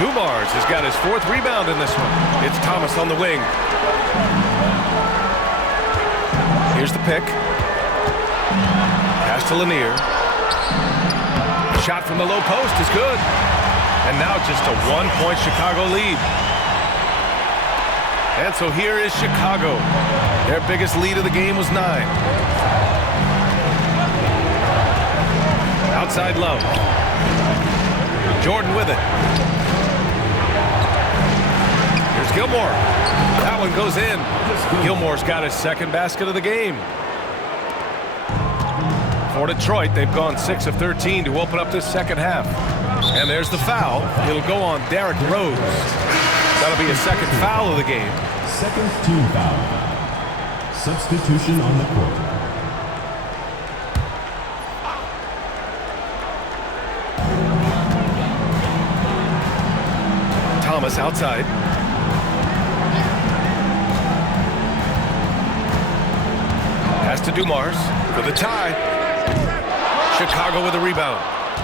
Dumars has got his 4th rebound in this one. It's Thomas on the wing. Here's the pick. Pass to Lanier. Shot from the low post is good. And now just a 1-point Chicago lead. And so here is Chicago. Their biggest lead of the game was 9. Outside Love. Jordan with it. Here's Gilmore. That one goes in. Gilmore's got his 2nd basket of the game. For Detroit, they've gone 6 of 13 to open up this second half. And there's the foul. It'll go on Derrick Rose. That'll be a 2nd foul of the game. Second team foul. Substitution on the court. Thomas outside. Pass to Dumars for the tie. Chicago with a rebound.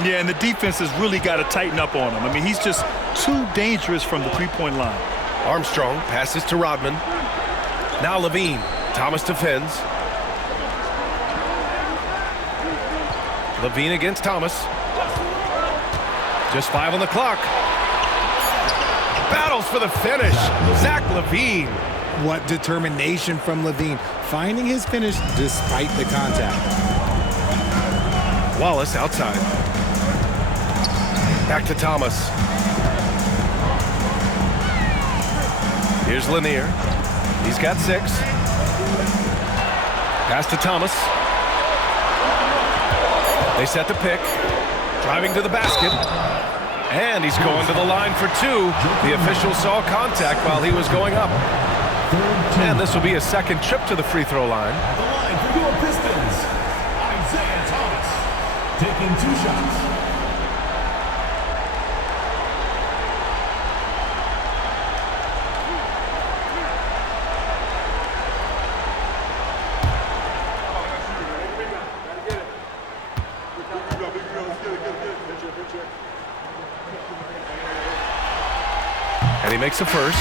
Yeah, and the defense has really got to tighten up on him. I mean, he's just too dangerous from the three-point line. Armstrong passes to Rodman. Now Levine. Thomas defends. Levine against Thomas. Just 5 on the clock. Battles for the finish. Zach LaVine. What determination from Levine, finding his finish despite the contact. Wallace outside. Back to Thomas. Here's Lanier. He's got 6. Pass to Thomas. They set the pick. Driving to the basket. And he's going to the line for 2. The official saw contact while he was going up. And this will be a second trip to the free throw line. The line for your Pistons, Isaiah Thomas, taking 2 shots. And he makes a first.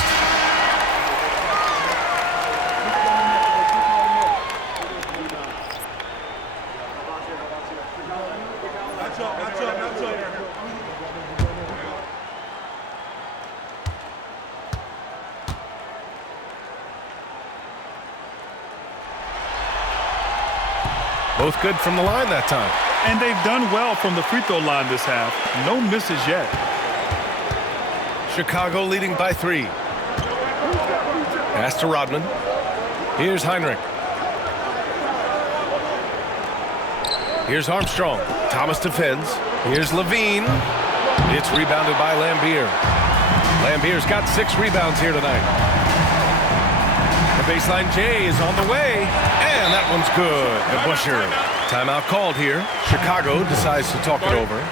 Both good from the line that time. And they've done well from the free throw line this half. No misses yet. Chicago leading by 3. Pass to Rodman. Here's Heinrich. Here's Armstrong. Thomas defends. Here's Levine. It's rebounded by Lambier. Lambier's got 6 rebounds here tonight. The baseline J is on the way. And that one's good. The Busher. Timeout called here. Chicago decides to talk it over.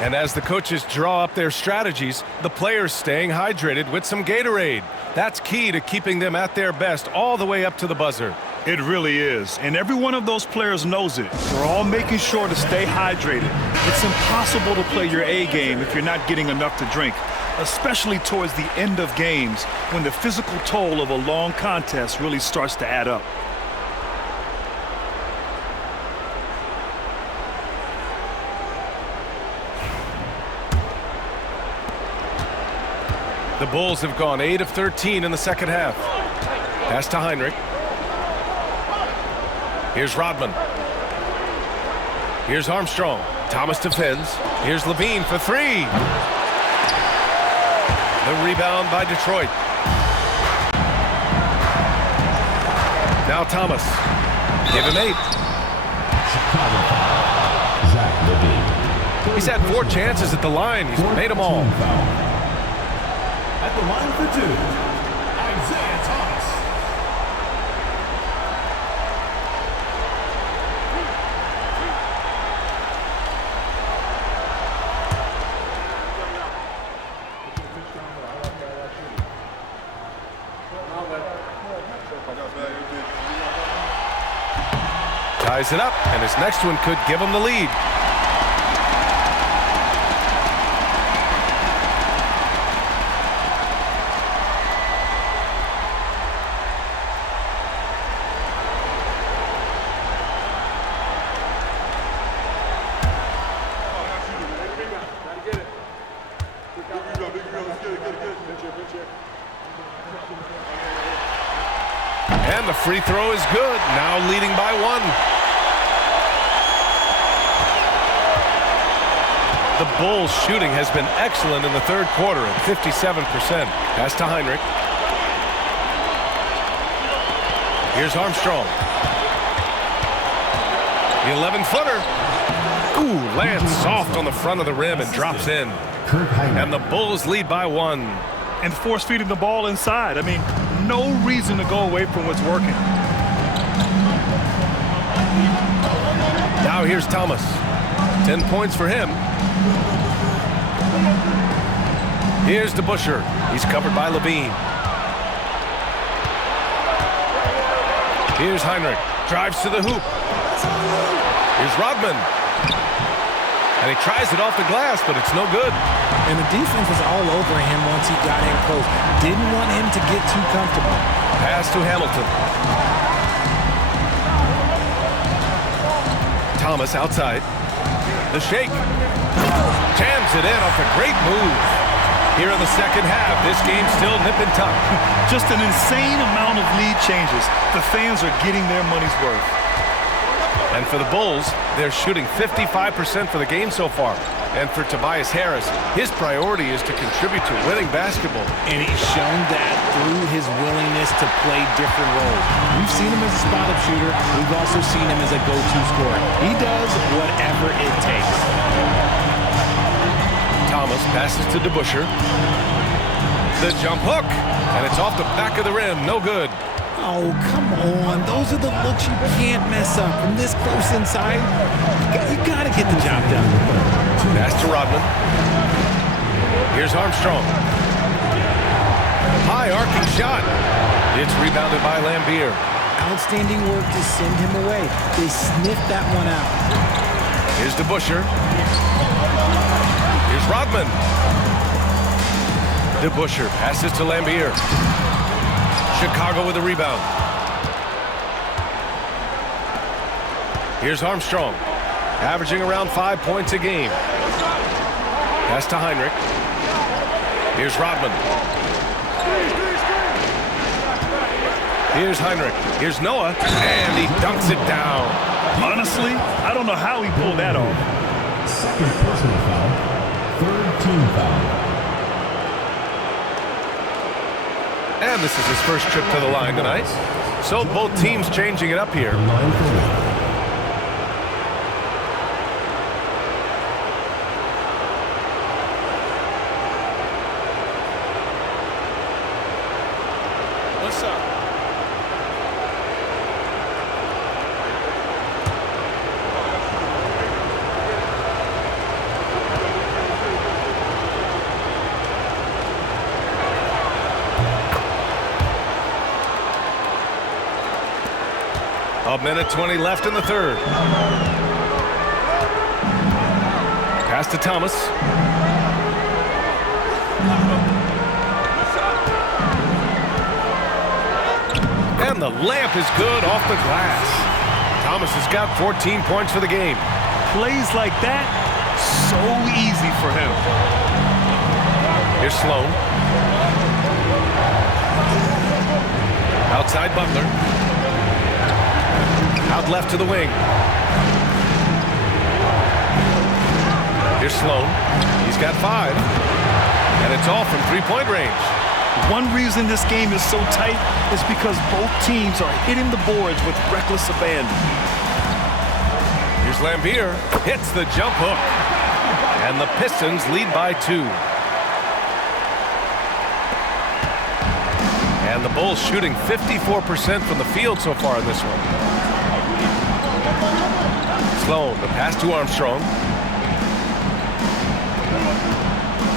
And as the coaches draw up their strategies, the players staying hydrated with some Gatorade. That's key to keeping them at their best all the way up to the buzzer. It really is. And every one of those players knows it. We're all making sure to stay hydrated. It's impossible to play your A game if you're not getting enough to drink, especially towards the end of games when the physical toll of a long contest really starts to add up. The Bulls have gone 8 of 13 in the second half. Pass to Heinrich. Here's Rodman. Here's Armstrong. Thomas defends. Here's Levine for 3. The rebound by Detroit. Now Thomas. Give him 8. Zach LaVine. He's had 4 chances at the line. He's made them all. At the line for 2, Isaiah Thomas. Ties it up, and his next one could give him the lead. And the free throw is good, now leading by 1. The Bulls' shooting has been excellent in the third quarter at 57%. Pass to Heinrich. Here's Armstrong. The 11-footer. Ooh, lands soft on the front of the rim and drops in. And the Bulls lead by 1. And force feeding the ball inside. I mean, no reason to go away from what's working. Now here's Thomas. 10 points for him. Here's DeBusschere. He's covered by Levine. Here's Heinrich. Drives to the hoop. Here's Rodman. And he tries it off the glass, but it's no good. And the defense was all over him once he got in close. Didn't want him to get too comfortable. Pass to Hamilton. Thomas outside. The shake. Jams it in off a great move. Here in the second half, this game's still nip and tuck. Just an insane amount of lead changes. The fans are getting their money's worth. And for the Bulls, they're shooting 55% for the game so far. And for Tobias Harris, his priority is to contribute to winning basketball. And he's shown that through his willingness to play different roles. We've seen him as a spot-up shooter. We've also seen him as a go-to scorer. He does whatever it takes. Thomas passes to DeBusschere. The jump hook, and it's off the back of the rim. No good. Oh, come on. Those are the looks you can't mess up. From this close inside, you got to get the job done. Pass to Rodman. Here's Armstrong. High arcing shot. It's rebounded by Lambier. Outstanding work to send him away. They sniffed that one out. Here's DeBusschere. Here's Rodman. DeBusschere passes to Lambier. Chicago with a rebound. Here's Armstrong, averaging around 5 points a game. Pass to Heinrich. Here's Rodman. Here's Heinrich. Here's Noah, and he dunks it down. Honestly, I don't know how he pulled that off. Second personal foul. Third team foul. And this is his first trip to the line tonight. So both teams changing it up here. Line for one. What's up? A minute 20 left in the third. Pass to Thomas. And the layup is good off the glass. Thomas has got 14 points for the game. Plays like that, so easy for him. Here's Sloan. Outside Butler. Out left to the wing. Here's Sloan. He's got 5. And it's all from three-point range. One reason this game is so tight is because both teams are hitting the boards with reckless abandon. Here's Lambier. Hits the jump hook. And the Pistons lead by 2. And the Bulls shooting 54% from the field so far in this one. Sloan, the pass to Armstrong.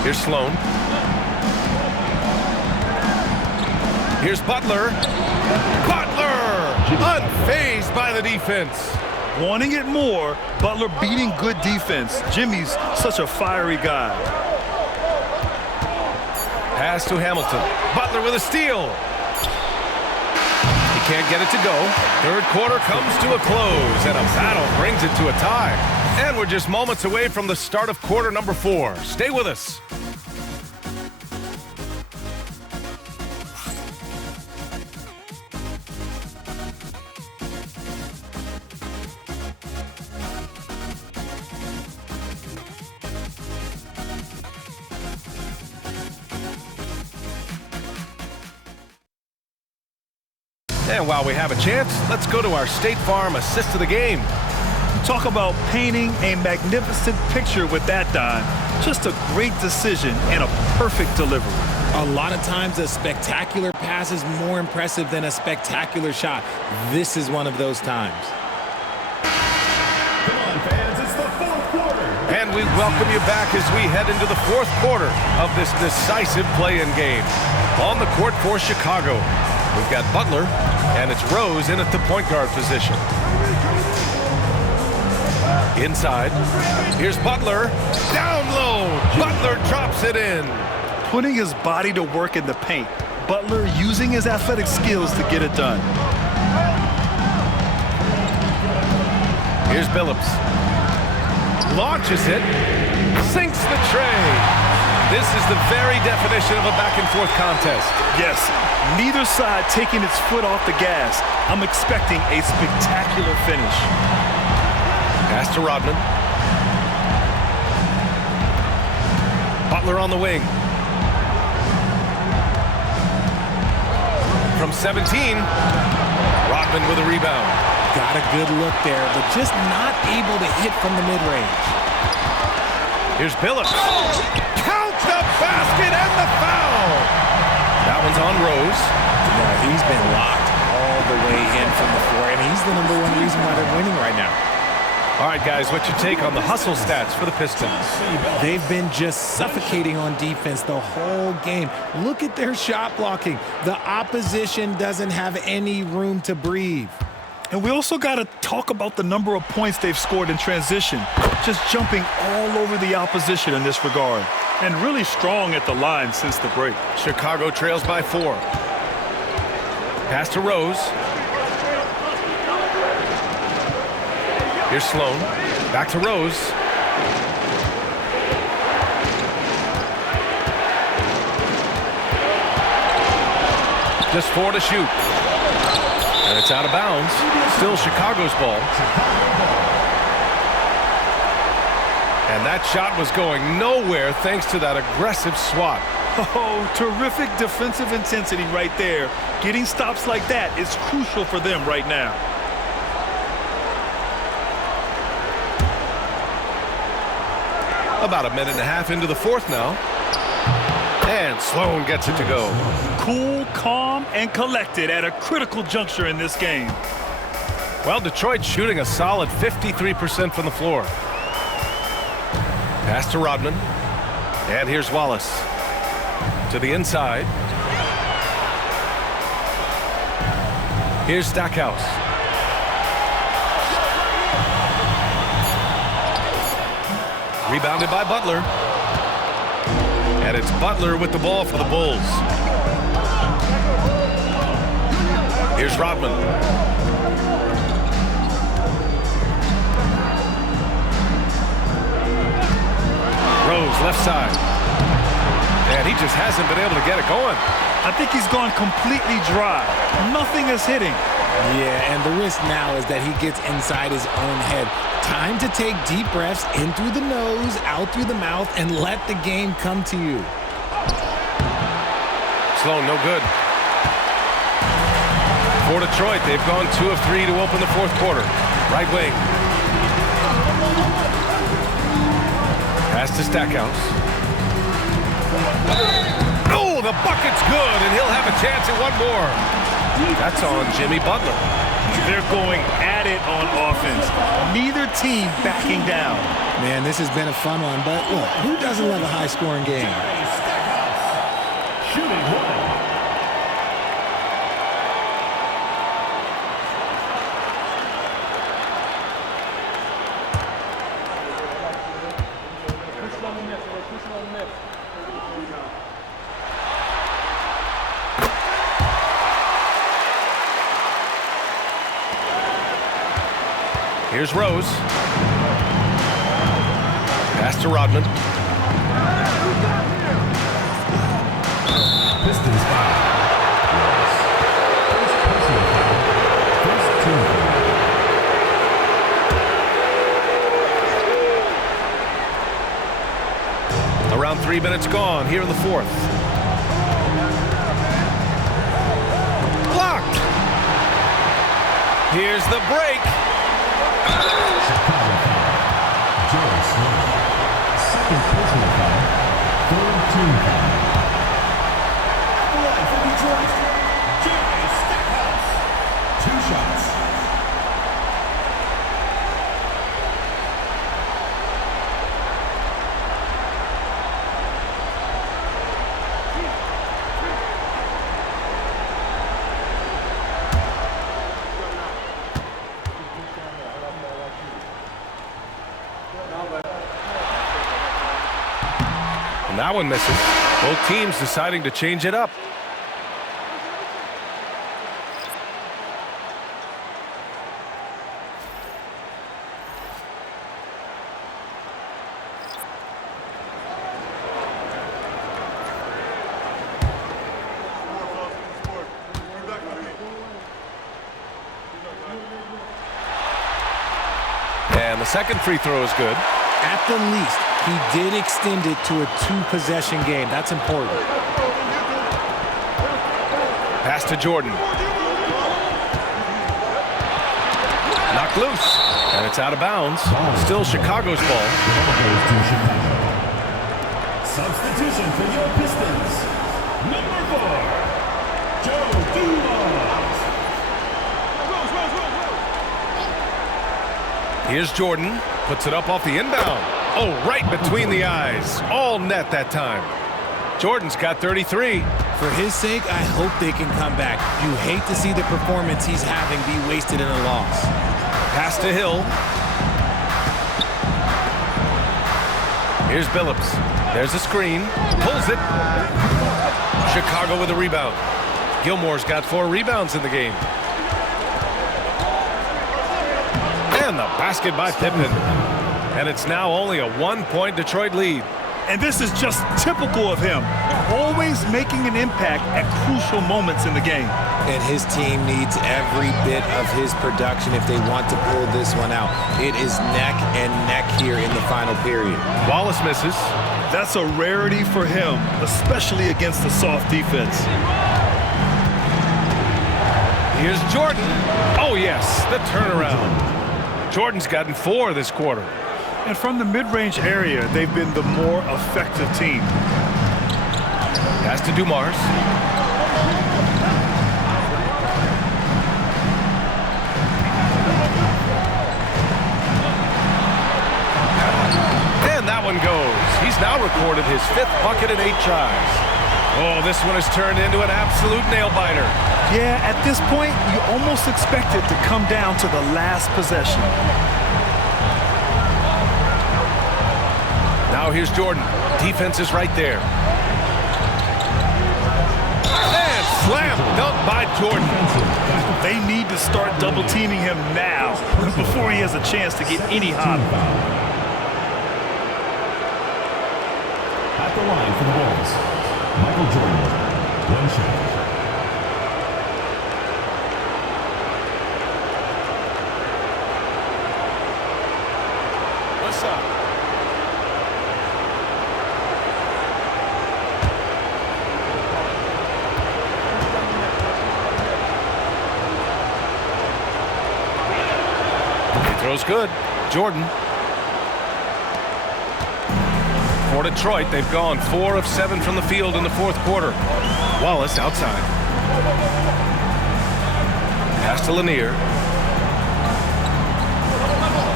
Here's Sloan. Here's Butler. Butler! Unfazed by the defense. Wanting it more, Butler beating good defense. Jimmy's such a fiery guy. Pass to Hamilton. Butler with a steal. He can't get it to go. Third quarter comes to a close, and a battle brings it to a tie. And we're just moments away from the start of quarter number 4. Stay with us. And while we have a chance, let's go to our State Farm assist of the game. Talk about painting a magnificent picture with that dime. Just a great decision and a perfect delivery. A lot of times a spectacular pass is more impressive than a spectacular shot. This is one of those times. Come on, fans, it's the fourth quarter. And we welcome you back as we head into the fourth quarter of this decisive play-in game. On the court for Chicago, we've got Butler, and it's Rose in at the point guard position. Inside, here's Butler. Down low, Butler drops it in. Putting his body to work in the paint. Butler using his athletic skills to get it done. Here's Billups. Launches it. Sinks the tray. This is the very definition of a back-and-forth contest. Yes, neither side taking its foot off the gas. I'm expecting a spectacular finish. Pass to Rodman. Butler on the wing. From 17, Rodman with a rebound. Got a good look there, but just not able to hit from the mid-range. Here's Billups. Count the basket and the foul. That one's on Rose. Yeah, he's been locked all the way in from the floor, and he's the #1 reason why they're winning right now. All right, guys, what's your take on the hustle stats for the Pistons? They've been just suffocating on defense the whole game. Look at their shot blocking. The opposition doesn't have any room to breathe. And we also got to talk about the number of points they've scored in transition. Just jumping all over the opposition in this regard. And really strong at the line since the break. Chicago trails by 4. Pass to Rose. Here's Sloan. Back to Rose. Just 4 to shoot. And it's out of bounds. Still Chicago's ball. And that shot was going nowhere thanks to that aggressive swat. Oh, terrific defensive intensity right there. Getting stops like that is crucial for them right now. About a minute and a half into the fourth now. And Sloan gets it to go. Cool, calm, and collected at a critical juncture in this game. Well, Detroit's shooting a solid 53% from the floor. Pass to Rodman. And here's Wallace. To the inside. Here's Stackhouse. Rebounded by Butler. And it's Butler with the ball for the Bulls. Here's Rodman. Rose, left side. And he just hasn't been able to get it going. I think he's gone completely dry. Nothing is hitting. Yeah, and the risk now is that he gets inside his own head. Time to take deep breaths in through the nose, out through the mouth, and let the game come to you. Sloan, no good. For Detroit, they've gone 2 of 3 to open the fourth quarter. Right wing. Pass to Stackhouse. Oh, the bucket's good, and he'll have a chance at one more. That's on Jimmy Butler. They're going at it on offense. Neither team backing down. Man, this has been a fun one, but look, who doesn't love a high-scoring game? Shooting 1. Here's Rose. Pass to Rodman. Pistons foul. Personal foul. First team foul. Around 3 minutes gone here in the fourth. Blocked. Here's the break. Chicago foul. Joe Sloan. Second personal foul. Third team foul. Line for Detroit. Jerry Stackhouse. 2 shots. And that one misses. Both teams deciding to change it up. And the second free throw is good. At the least, he did extend it to a 2-possession game. That's important. Pass to Jordan. Knocked loose. And it's out of bounds. Still Chicago's ball. Substitution for your Pistons. Number 4, Joe Dumars. Here's Jordan. Puts it up off the inbound. Oh, right between the eyes. All net that time. Jordan's got 33. For his sake, I hope they can come back. You hate to see the performance he's having be wasted in a loss. Pass to Hill. Here's Billups. There's a screen. Pulls it. Chicago with a rebound. Gilmore's got 4 rebounds in the game. And the basket by Pippen. And it's now only a 1-point Detroit lead. And this is just typical of him. Always making an impact at crucial moments in the game. And his team needs every bit of his production if they want to pull this one out. It is neck and neck here in the final period. Wallace misses. That's a rarity for him, especially against a soft defense. Here's Jordan. Oh, yes, the turnaround. Jordan's gotten 4 this quarter. And from the mid-range area, they've been the more effective team. Pass to Dumars. And that one goes. He's now recorded his 5th bucket in 8 tries. Oh, this one has turned into an absolute nail-biter. Yeah, at this point, you almost expect it to come down to the last possession. Now here's Jordan. Defense is right there. And slam dunk by Jordan. They need to start double-teaming him now before he has a chance to get any hotter. At the line for the Bulls, Michael Jordan, 1 shot. What's up? Throws good. Jordan. For Detroit, they've gone 4 of 7 from the field in the 4th quarter. Wallace outside. Pass to Lanier.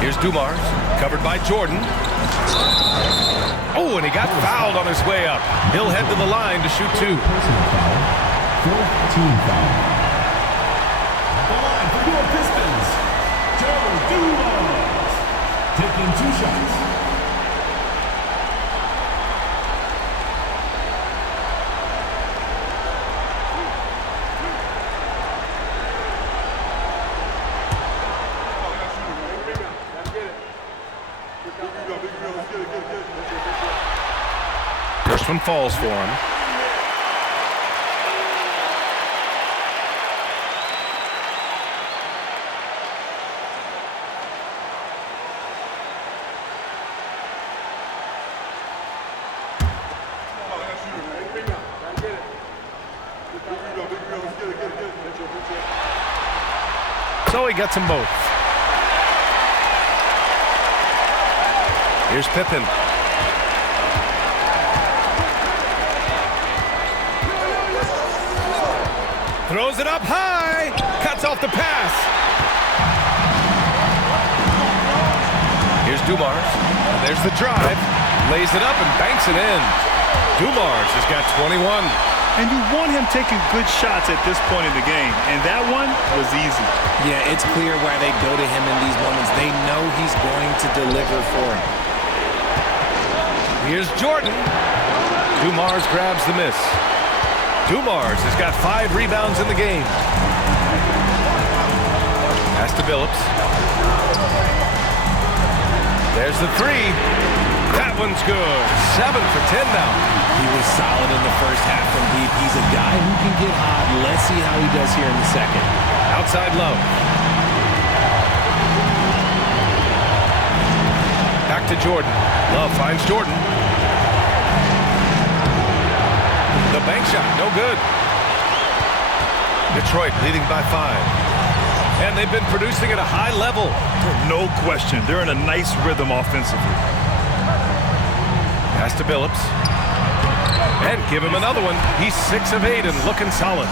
Here's Dumars, covered by Jordan. Oh, and he got fouled on his way up. He'll head to the line to shoot 2. Personal foul. 4th team foul. At the line for your Pistons, Joe Dumars, taking 2 shots. First one falls for him. So he gets them both. Here's Pippen. Throws it up high. Cuts off the pass. Here's Dumars. And there's the drive. Lays it up and banks it in. Dumars has got 21. And you want him taking good shots at this point in the game. And that one was easy. Yeah, it's clear why they go to him in these moments. They know he's going to deliver for him. Here's Jordan. Dumars grabs the miss. Dumars has got 5 rebounds in the game. Pass to Billups. There's the 3. That one's good. 7 for 10 now. He was solid in the first half from deep. He's a guy who can get hot. Let's see how he does here in the second. Outside Love. Back to Jordan. Love finds Jordan. The bank shot, no good. Detroit leading by 5. And they've been producing at a high level. No question. They're in a nice rhythm offensively. Pass to Billups. And give him another one. He's 6 of 8 and looking solid.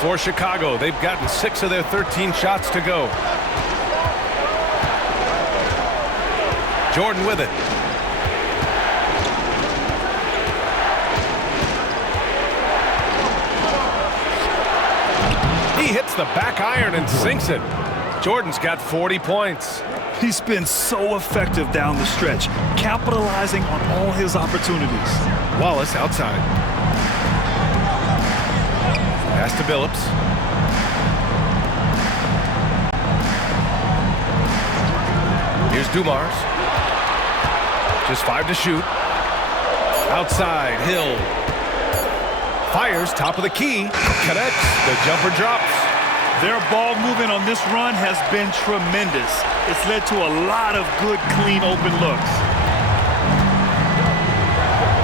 For Chicago, they've gotten 6 of their 13 shots to go. Jordan with it. He hits the back iron and sinks it. Jordan's got 40 points. He's been so effective down the stretch, capitalizing on all his opportunities. Wallace outside. Pass to Billups. Here's Dumars. Just 5 to shoot. Outside, Hill. Fires, top of the key. Connects. The jumper drops. Their ball movement on this run has been tremendous. It's led to a lot of good, clean, open looks.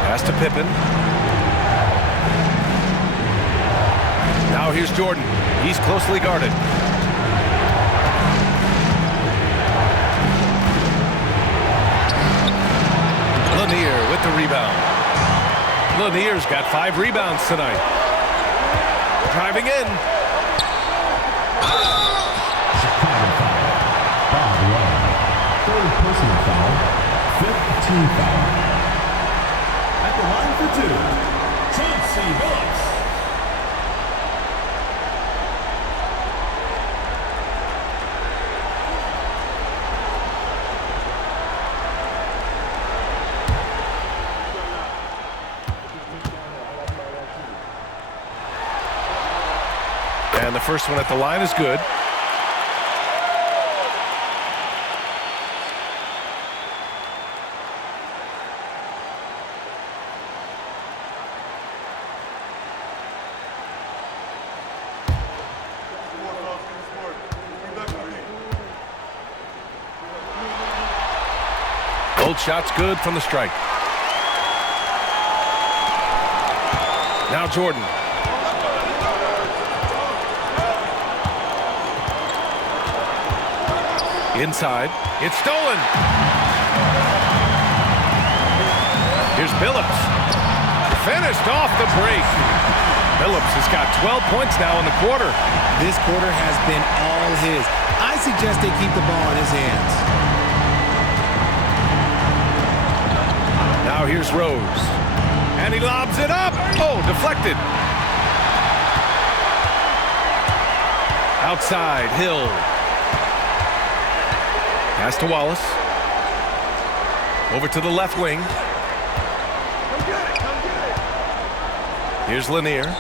Pass to Pippen. Now here's Jordan. He's closely guarded. Lanier with the rebound. Lanier's got 5 rebounds tonight. Driving in. Third personal foul, 5th team foul. At the line for 2, Chauncey Billups. And the first one at the line is good. Both shots good from the strike. Now Jordan. Inside. It's stolen. Here's Billups. Finished off the break. Billups has got 12 points now in the quarter. This quarter has been all his. I suggest they keep the ball in his hands. Now here's Rose. And he lobs it up. Oh, deflected. Outside, Hill. Pass to Wallace. Over to the left wing. Here's Lanier.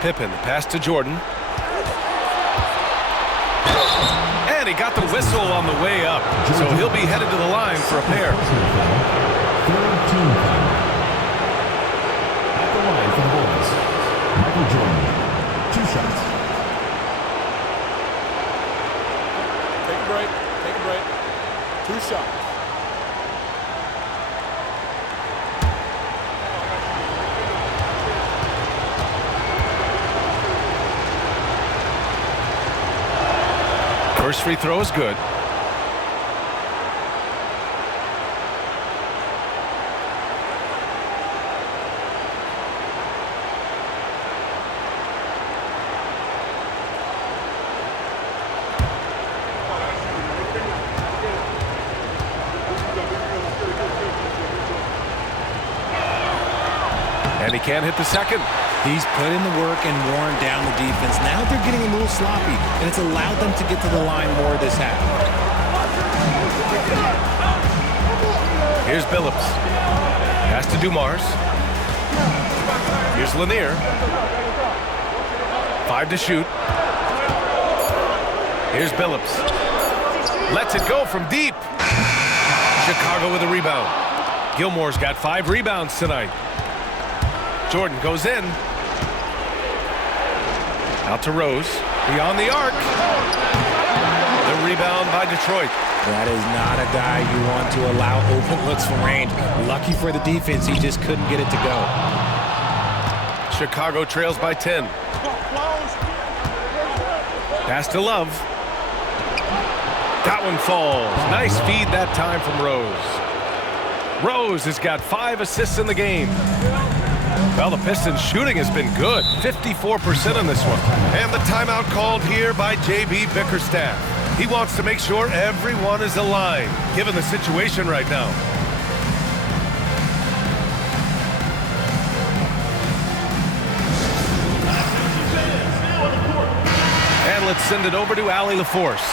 Pippen, pass to Jordan. And he got the whistle on the way up, so he'll be headed to the line for a pair. Third team foul. At the line for the Bulls, Michael Jordan. 2 shots. Take a break. Take a break. 2 shots. First free throw is good. And he can't hit the second. He's put in the work and worn down the defense. Now they're getting a little sloppy, and it's allowed them to get to the line more this half. Here's Billups. Pass to Dumars. Here's Lanier. 5 to shoot. Here's Billups. Lets it go from deep. Chicago with a rebound. Gilmore's got 5 rebounds tonight. Jordan goes in. Out to Rose. Beyond the arc. The rebound by Detroit. That is not a guy you want to allow open looks from range. Lucky for the defense, he just couldn't get it to go. Chicago trails by 10. Pass to Love. That one falls. Nice feed that time from Rose. Rose has got 5 assists in the game. Well, the Pistons shooting has been good. 54% in this one. And the timeout called here by J.B. Bickerstaff. He wants to make sure everyone is aligned, given the situation right now. And let's send it over to Allie LaForce.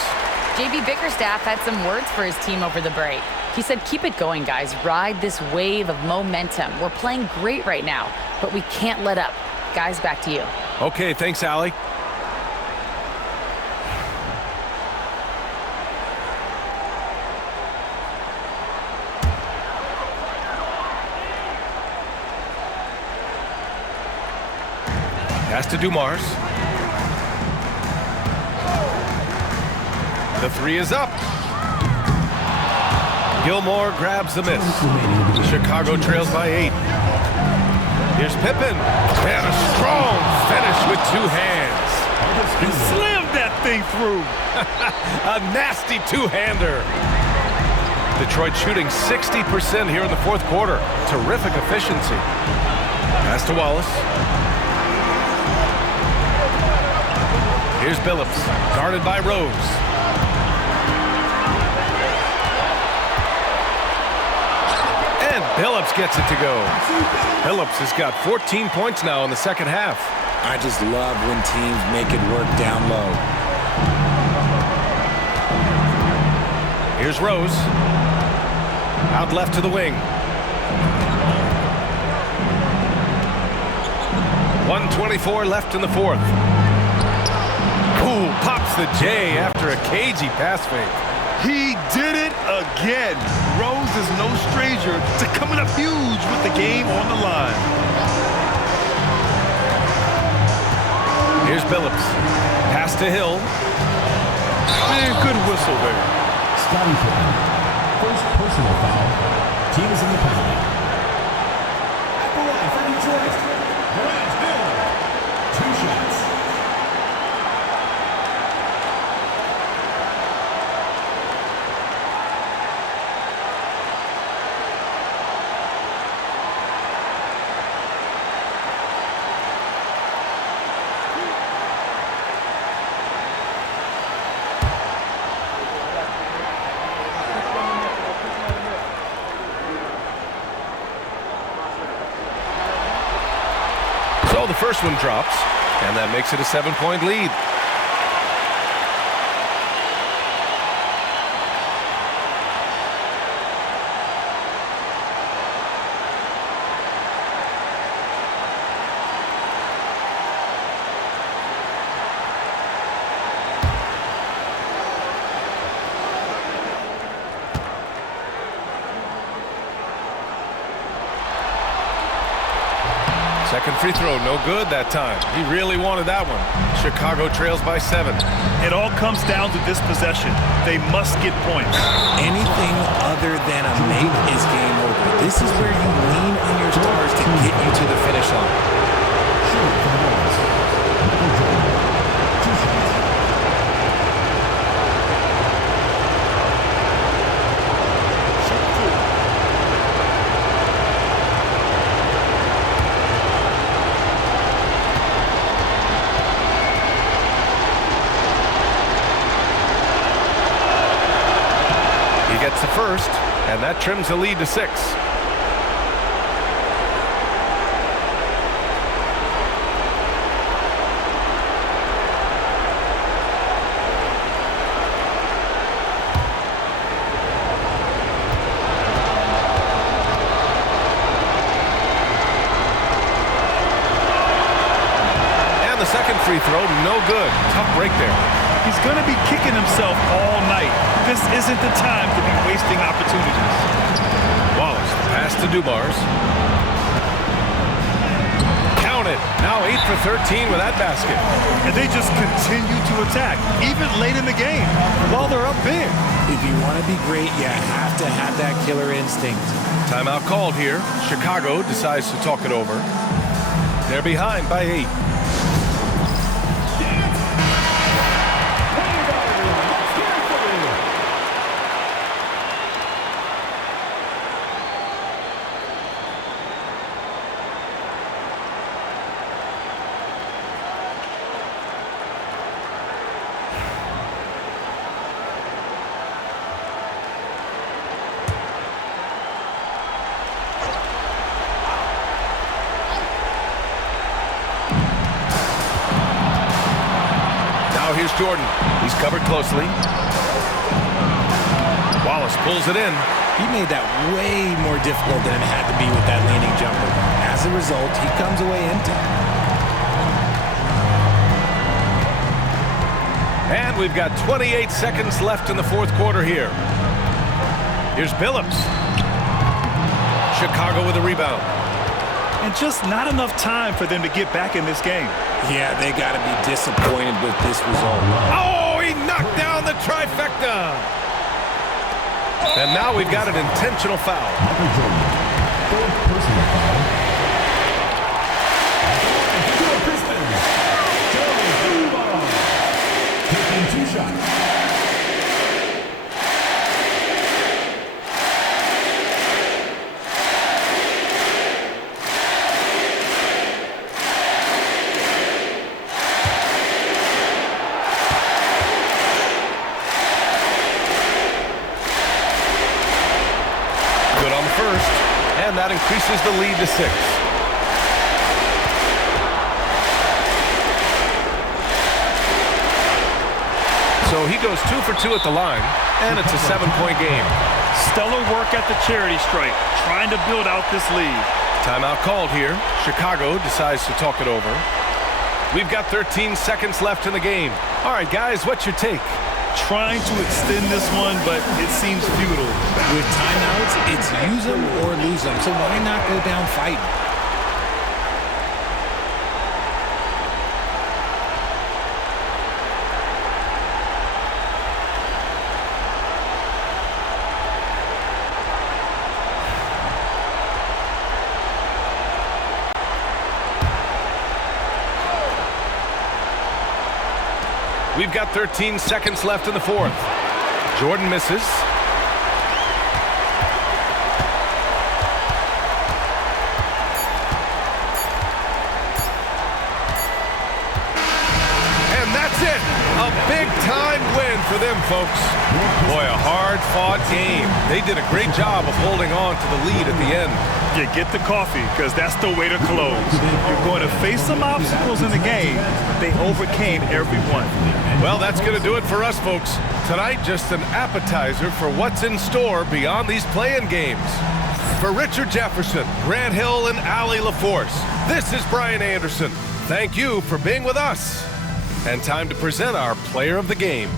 J.B. Bickerstaff had some words for his team over the break. He said, keep it going, guys. Ride this wave of momentum. We're playing great right now, but we can't let up. Guys, back to you. Okay, thanks, Allie. Pass to Dumars. The 3 is up. Gilmore grabs the miss. Chicago trails by 8. Here's Pippen. And a strong finish with 2 hands. He slammed that thing through. A nasty 2-hander. Detroit shooting 60% here in the 4th quarter. Terrific efficiency. Pass to Wallace. Here's Billups, guarded by Rose. And Billups gets it to go. Billups has got 14 points now in the second half. I just love when teams make it work down low. Here's Rose. Out left to the wing. 1:24 left in the 4th. Ooh, pops the J after a cagey pass fake. He did it again. Rose is no stranger to coming up huge with the game on the line. Here's Billups. Pass to Hill. Man, good whistle there. Scottie Pippen. First personal foul. Team is in the penalty. At the line for Detroit. Grant Hill. 2 shots. So the first one drops, and that makes it a 7-point lead. Second free throw, no good that time. He really wanted that one. Chicago trails by 7. It all comes down to this possession. They must get points. Anything other than a make is game over. This is where you lean on your stars to get you to the finish line. Gets the first, and that trims the lead to 6. And the second free throw, no good. Tough break there. He's going to be kicking himself all night. This isn't the time to be wasting opportunities. Wallace, the Pass to Dumars. Counted. Now 8 for 13 with that basket. And they just continue to attack, even late in the game, while they're up big. If you want to be great, you have to have that killer instinct. Timeout called here. Chicago decides to talk it over. They're behind by 8. Here's Jordan. He's covered closely. Wallace pulls it in. He made that way more difficult than it had to be with that leaning jumper. As a result, he comes away empty. And we've got 28 seconds left in the fourth quarter here. Here's Billups. Chicago with a rebound. And just not enough time for them to get back in this game. Yeah, they got to be disappointed with this result. Oh, he knocked down the trifecta. And now we've got an intentional foul. Fourth personal foul. Pistons. Taking 2 shots. And that increases the lead to 6. So he goes 2 for 2 at the line, and it's a 7-point game. Stellar work at the charity stripe, trying to build out this lead. Timeout called here. Chicago decides to talk it over. We've got 13 seconds left in the game. All right, guys, what's your take? Trying to extend this one, but it seems futile. With timeouts, it's use them or lose them, so why not go down fighting? We've got 13 seconds left in the fourth. Jordan misses. And that's it. A big-time win for them, folks. Boy, a hard-fought game. They did a great job of holding on to the lead at the end. Yeah, get the coffee, because that's the way to close. You're going to face some obstacles in the game. They overcame every one. Well, that's going to do it for us, folks. Tonight, just an appetizer for what's in store beyond these play-in games. For Richard Jefferson, Grant Hill, and Allie LaForce, this is Brian Anderson. Thank you for being with us. And time to present our player of the game.